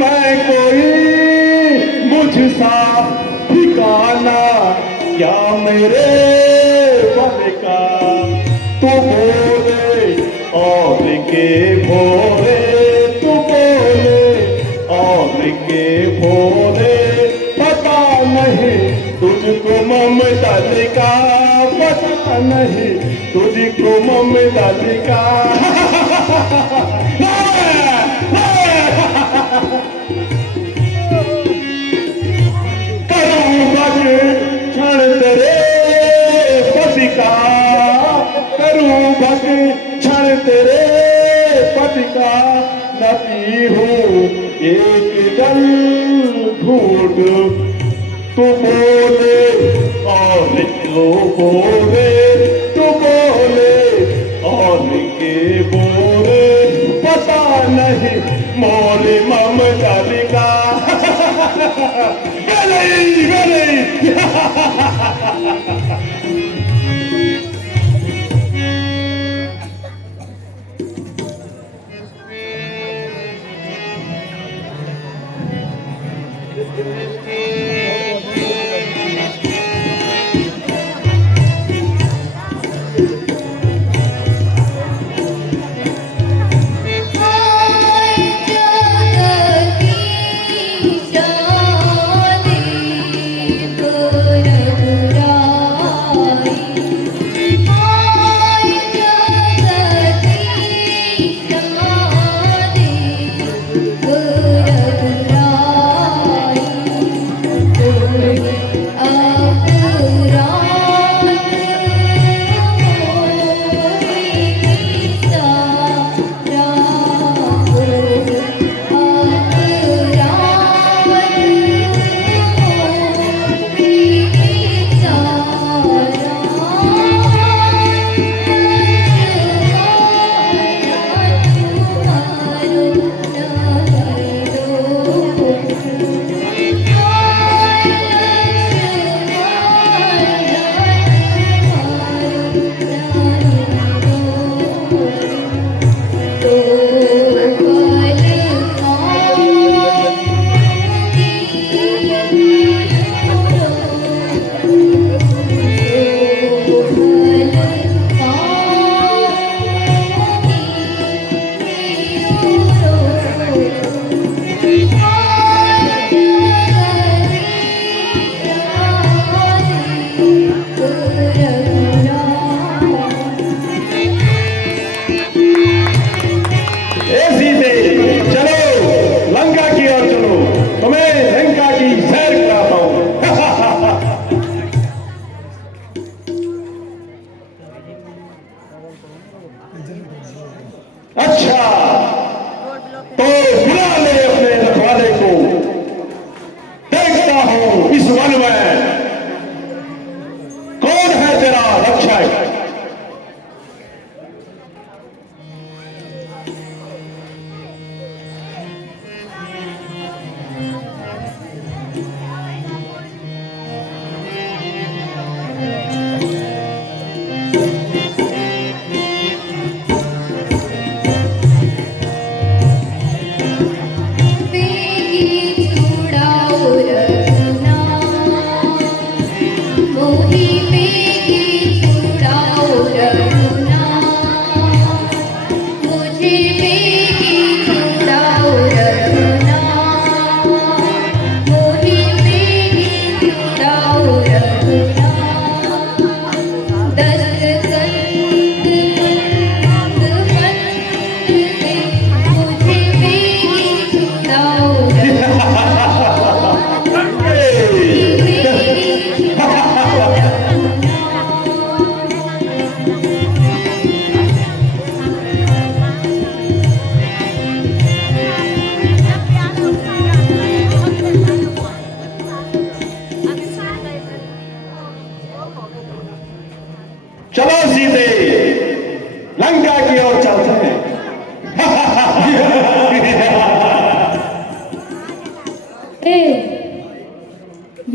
मैं कोई मुझसा ठिकाना क्या मेरे बल का तू बोले और के भोले तू बोले और के भोले पता नहीं तुझको ममता का पता नहीं तुझको ममता का करूं भज क्षण तेरे पति का करूं भज क्षण तेरे पति का न पीहूं एक जल घूट तू बोले और तो बोले तू बोले और के बोले पता नहीं मोले ममता का गले गले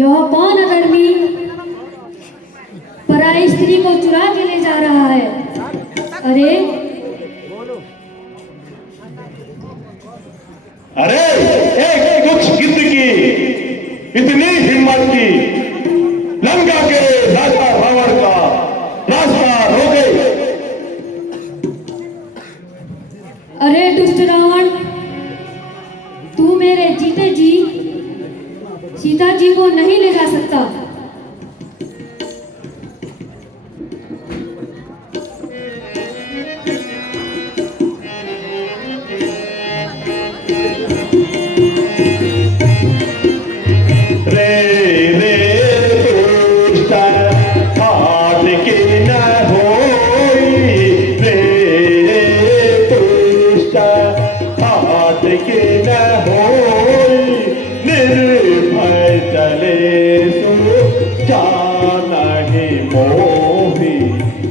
यह कौन अधर्मी पराई स्त्री को चुरा के ले जा रहा है? अरे अरे एक कुछ गिद्ध की इतनी हिम्मत की लंका के राजा रावण का रास्ता रोके। अरे दुष्ट रावण, तू मेरे जीते जी सीता जी को नहीं ले जा सकता।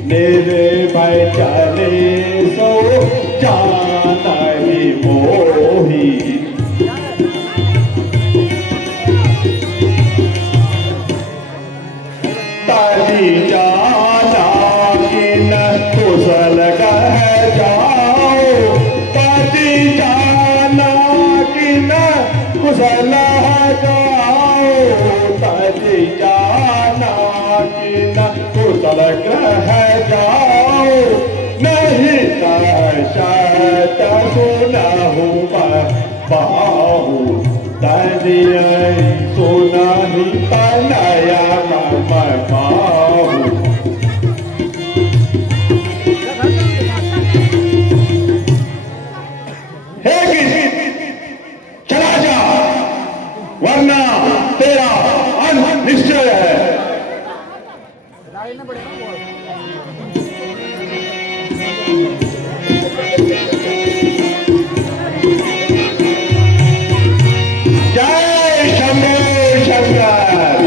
निर्भय चले सो जाना ही मोही। ताली जाना कि न कुशल कह जाओ, ताली जाना कि न कुशल जाओ, ताली जाना कि न कुशल कह जाओ, नहीं शायद सुनाहू बाहू तनिया सुना ही तनया बाहू। चला जा वरना तेरा अंत निश्चय है। जय शंभो शंकर।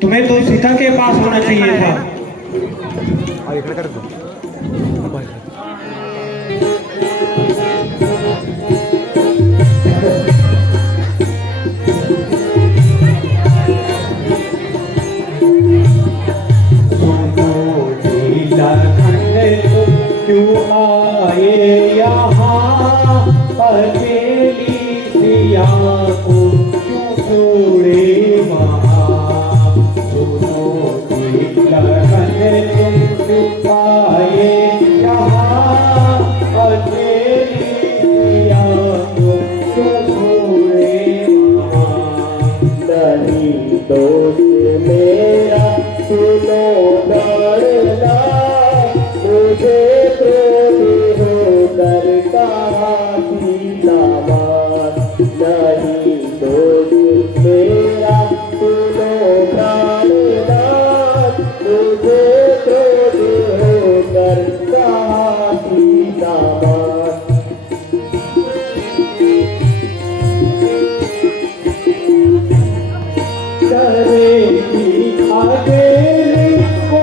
तुम्हें तो सीता के पास होना चाहिए था। क्यों आए यहाँ अकेली सिया को क्यों छोड़े वहाँ। सुनो लगन तुम क्यों आए यहाँ अकेली सिया को क्यों छोड़े वहाँ। नहीं दोस्त मेरा सुनो करना मुझे नहीं दोस्त मेरा सुनो प्राणनाथ, मुझे क्रोध होकर कहा सीतामान। करेगी आगे को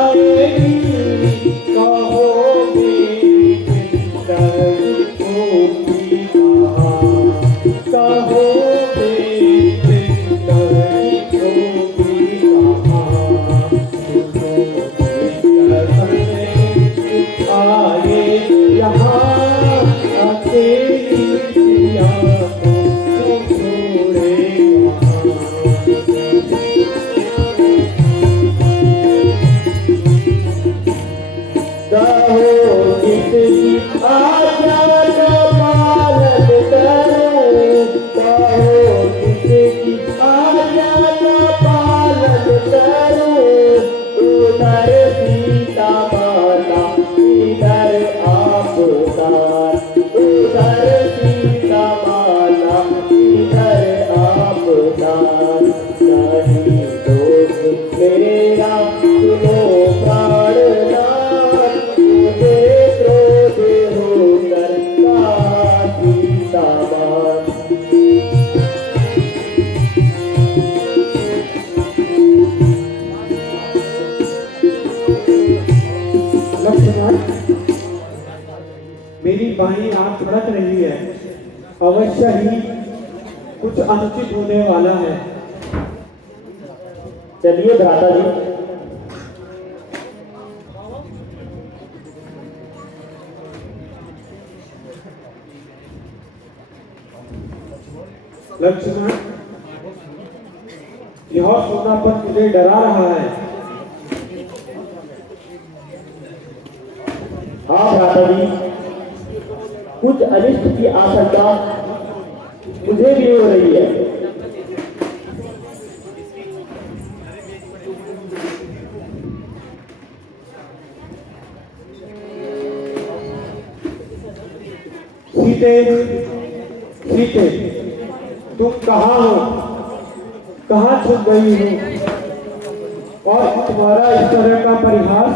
आएगी कहो मेरी जिंदगी होती कहाँ कहो मेरी जिंदगी होती कहाँ आए यहाँ अकेली पिया को छोड़े कहो किसी आजा का पालन करूं कहो किसी आजा का पालन करूं उधर सीता माता इधर आप उतार उधर सीता माता इधर आप उतार नहीं दोस्त मेरा सुनो प्राणनाथ मुझे क्रोध होकर कहा सीता माता लक्ष्मण, मेरी बाईं आंख फड़क रही है। अवश्य ही कुछ अनुचित होने वाला है। चलिए भ्राता जी। लक्ष्मण, यह सोनापन मुझे डरा रहा है। हाँ भ्राता जी, कुछ अनिष्ट की आशंका मुझे भी हो रही है। सीते, सीते, तुम कहाँ हो? कहाँ छुप गई हो? और तुम्हारा इस तरह का परिहास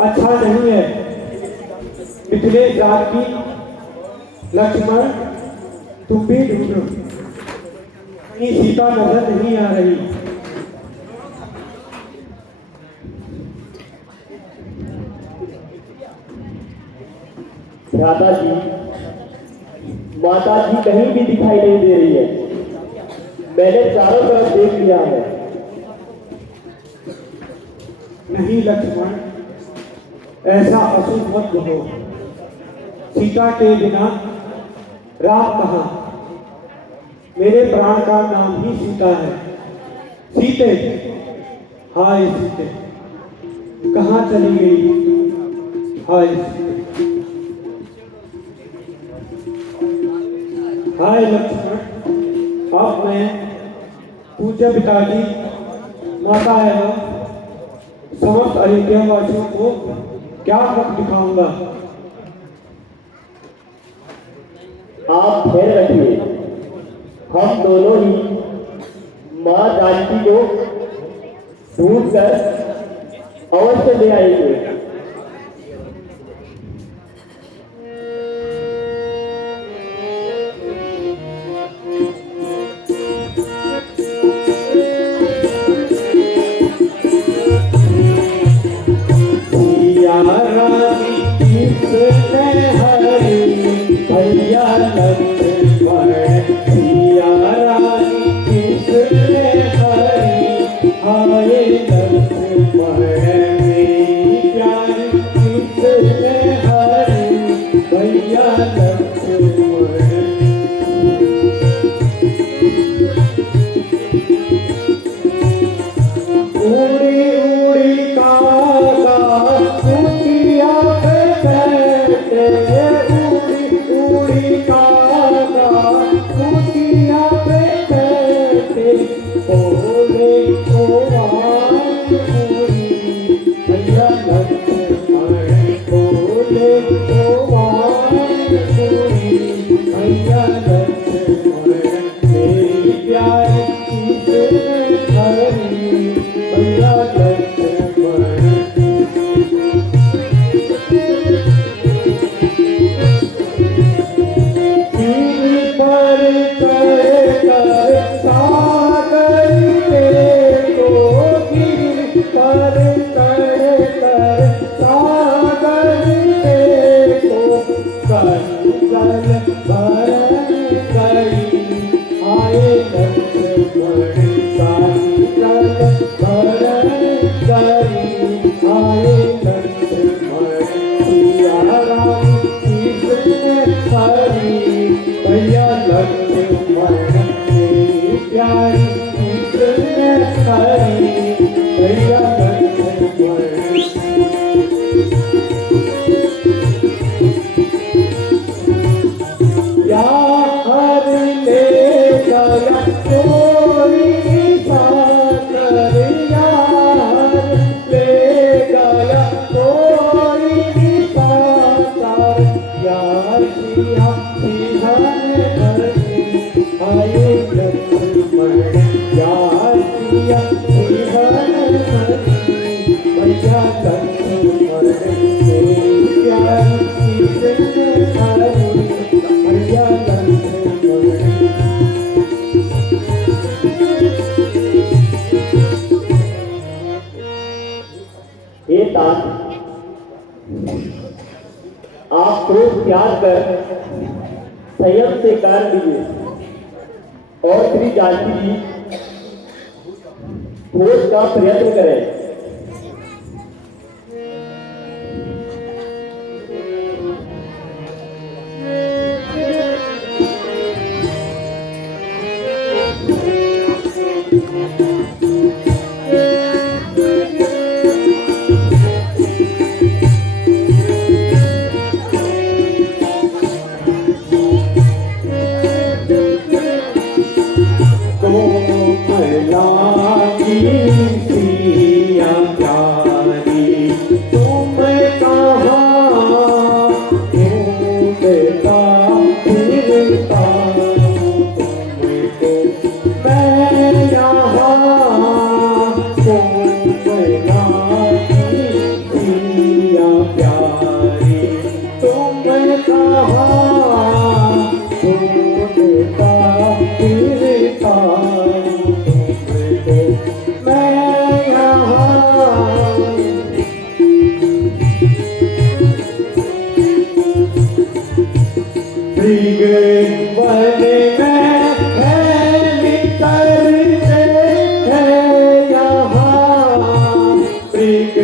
अच्छा नहीं है। पिछले जात की लक्ष्मण, तुम भी ढूंढो। ये सीता नजर नहीं आ रही। भ्राता जी, माता जी कहीं भी दिखाई नहीं दे रही है। मैंने चारों तरफ देख लिया है। नहीं लक्ष्मण, ऐसा अशुभ मत हो। सीता के बिना राम कहाँ? मेरे प्राण का नाम ही सीता है। सीते, हाय सीते, कहाँ चली गई? हाय सीते, हाय लक्ष्मण। अब मैं पूज्य पिताजी, माता एवं समस्त अयोध्यावासियों को क्या मुख दिखाऊंगा? आप धैर्य रखिए, हम दोनों ही माँ जानकी को ढूंढ कर अवश्य ले आएंगे। भैया लक्ष्मण, सिया रानी किसने हरी? हाय लक्ष्मण मेरी प्यारी किसने हरी? भैया लक्ष्मण। उड़ी उड़ी कागा कुटिया पे बैठे आए लक्ष्मण सिया राम कृष्ण हरि भैया लक्ष्मण मेरी प्यारी कृष्ण हरि भैया लक्ष्मण यार ले गया कोई सागर यार ले गया कोई सागर यार सिया सिंहन भरती आए लक्ष्मण यार सिया सिंहन भरती भैया लक्ष्मण मेरी प्यारी कृष्ण हरि भैया लक्ष्मण हे तात, आप क्रोध त्याग कर संयम से कार्य लीजिए और श्री जानकी जी खोज का प्रयत्न करें। सिया प्यारी तुम कहाँ ढूंढता फिरता तुमको मैं यहाँ सिया प्यारी तुम कहाँ ढूंढता फिरता वन में है विचरते हैं यहाँ मृग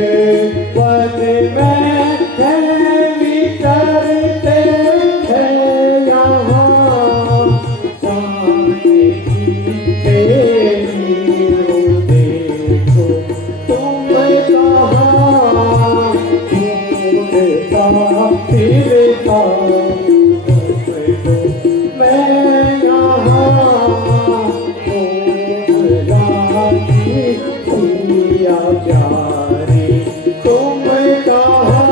वन में है विचरते हैं यहाँ जाने की तेरी देखो तुम कहाँ ढूंढता फिरता प्यारी तुम कहाँ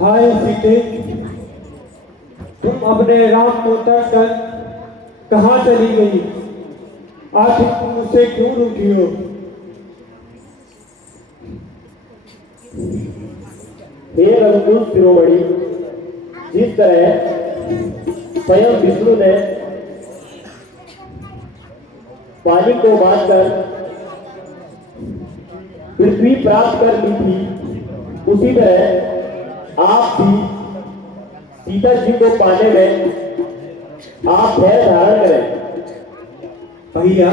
हाय सीते तुम अपने राम को तक कर कहाँ चली गई आखिर तुम मुझसे क्यों रूठी हो हे रघुकुल शिरोमणि, जिस तरह स्वयं विष्णु ने पानी को बांधकर पृथ्वी प्राप्त कर ली थी, उसी तरह आप भी सीता जी को पाने में आप धैर्य धारण करें। भैया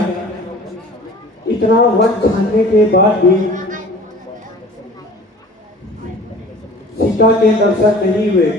इतना वन खाने के बाद भी सीता के दर्शन नहीं हुए।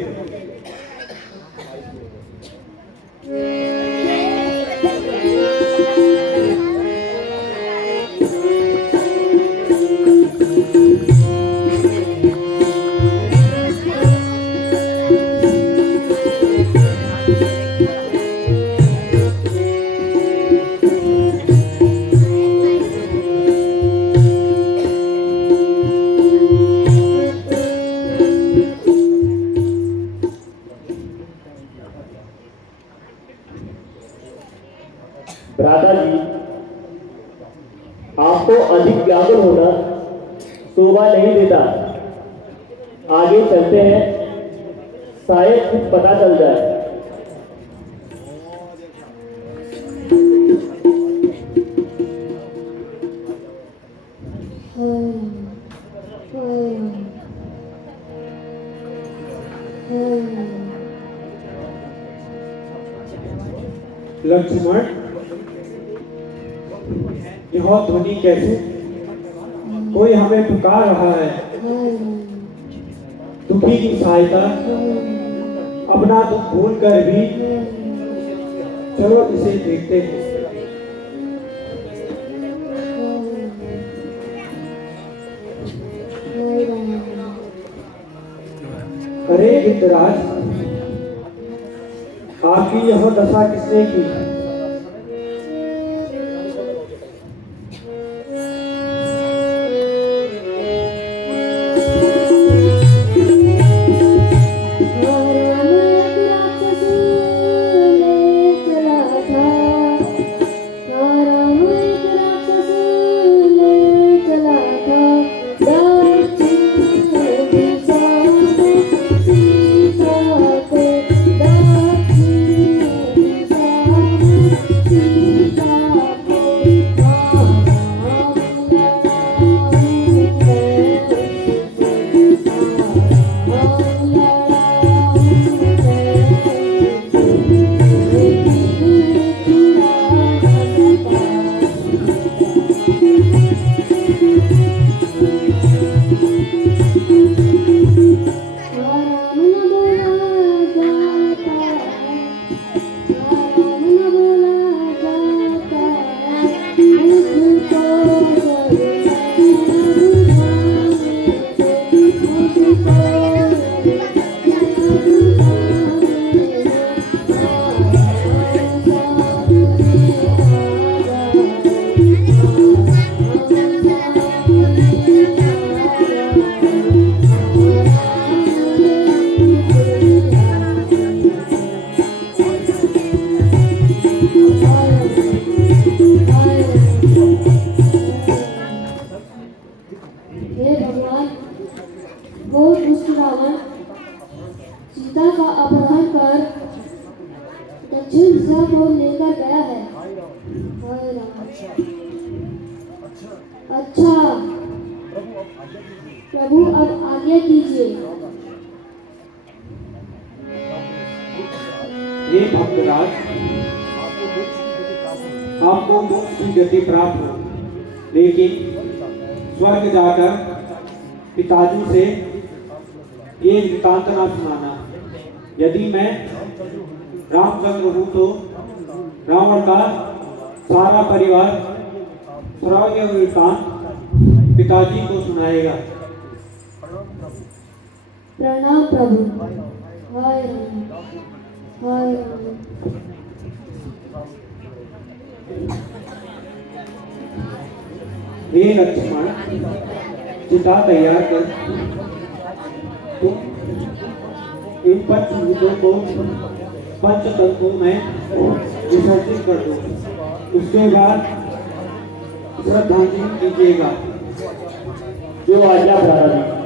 भ्राता जी, आपको अधिक व्याकुल होना शोभा नहीं देता। आगे चलते हैं, शायद कुछ पता चल जाए। Oh. लक्ष्मण, यह ध्वनि कैसे? कोई हमें पुकार रहा है। दुखी की सहायता, अपना दुख भूल कर भी चलो इसे देखते हैं। अरे गिद्धराज, आपकी यह दशा किसने की? हे भगवान, वो दुष्ट रावण सीता का अपहरण कर दक्षिण दिशा को लेकर गया है। हाय राम। अच्छा प्रभु, अब आज्ञा कीजिए। ये भक्तराज, आपको मोक्ष की गति प्राप्त हो, लेकिन स्वर्ग जाकर पिताजी से ये वृतांत न सुनाना। यदि मैं रामचंद्र हूँ तो रावण का सारा परिवार स्वर्ग वृतांत पिताजी को सुनाएगा। प्रणाम प्रभु। हाय राम, हाय राम। हे लक्ष्मण, चिता तैयार कर। तुम इन पंचभूतों को पंचतत्वों में विसर्जित कर दो। उसके बाद श्रद्धांजलि कीजिएगा। जो आज्ञा प्रारंभ।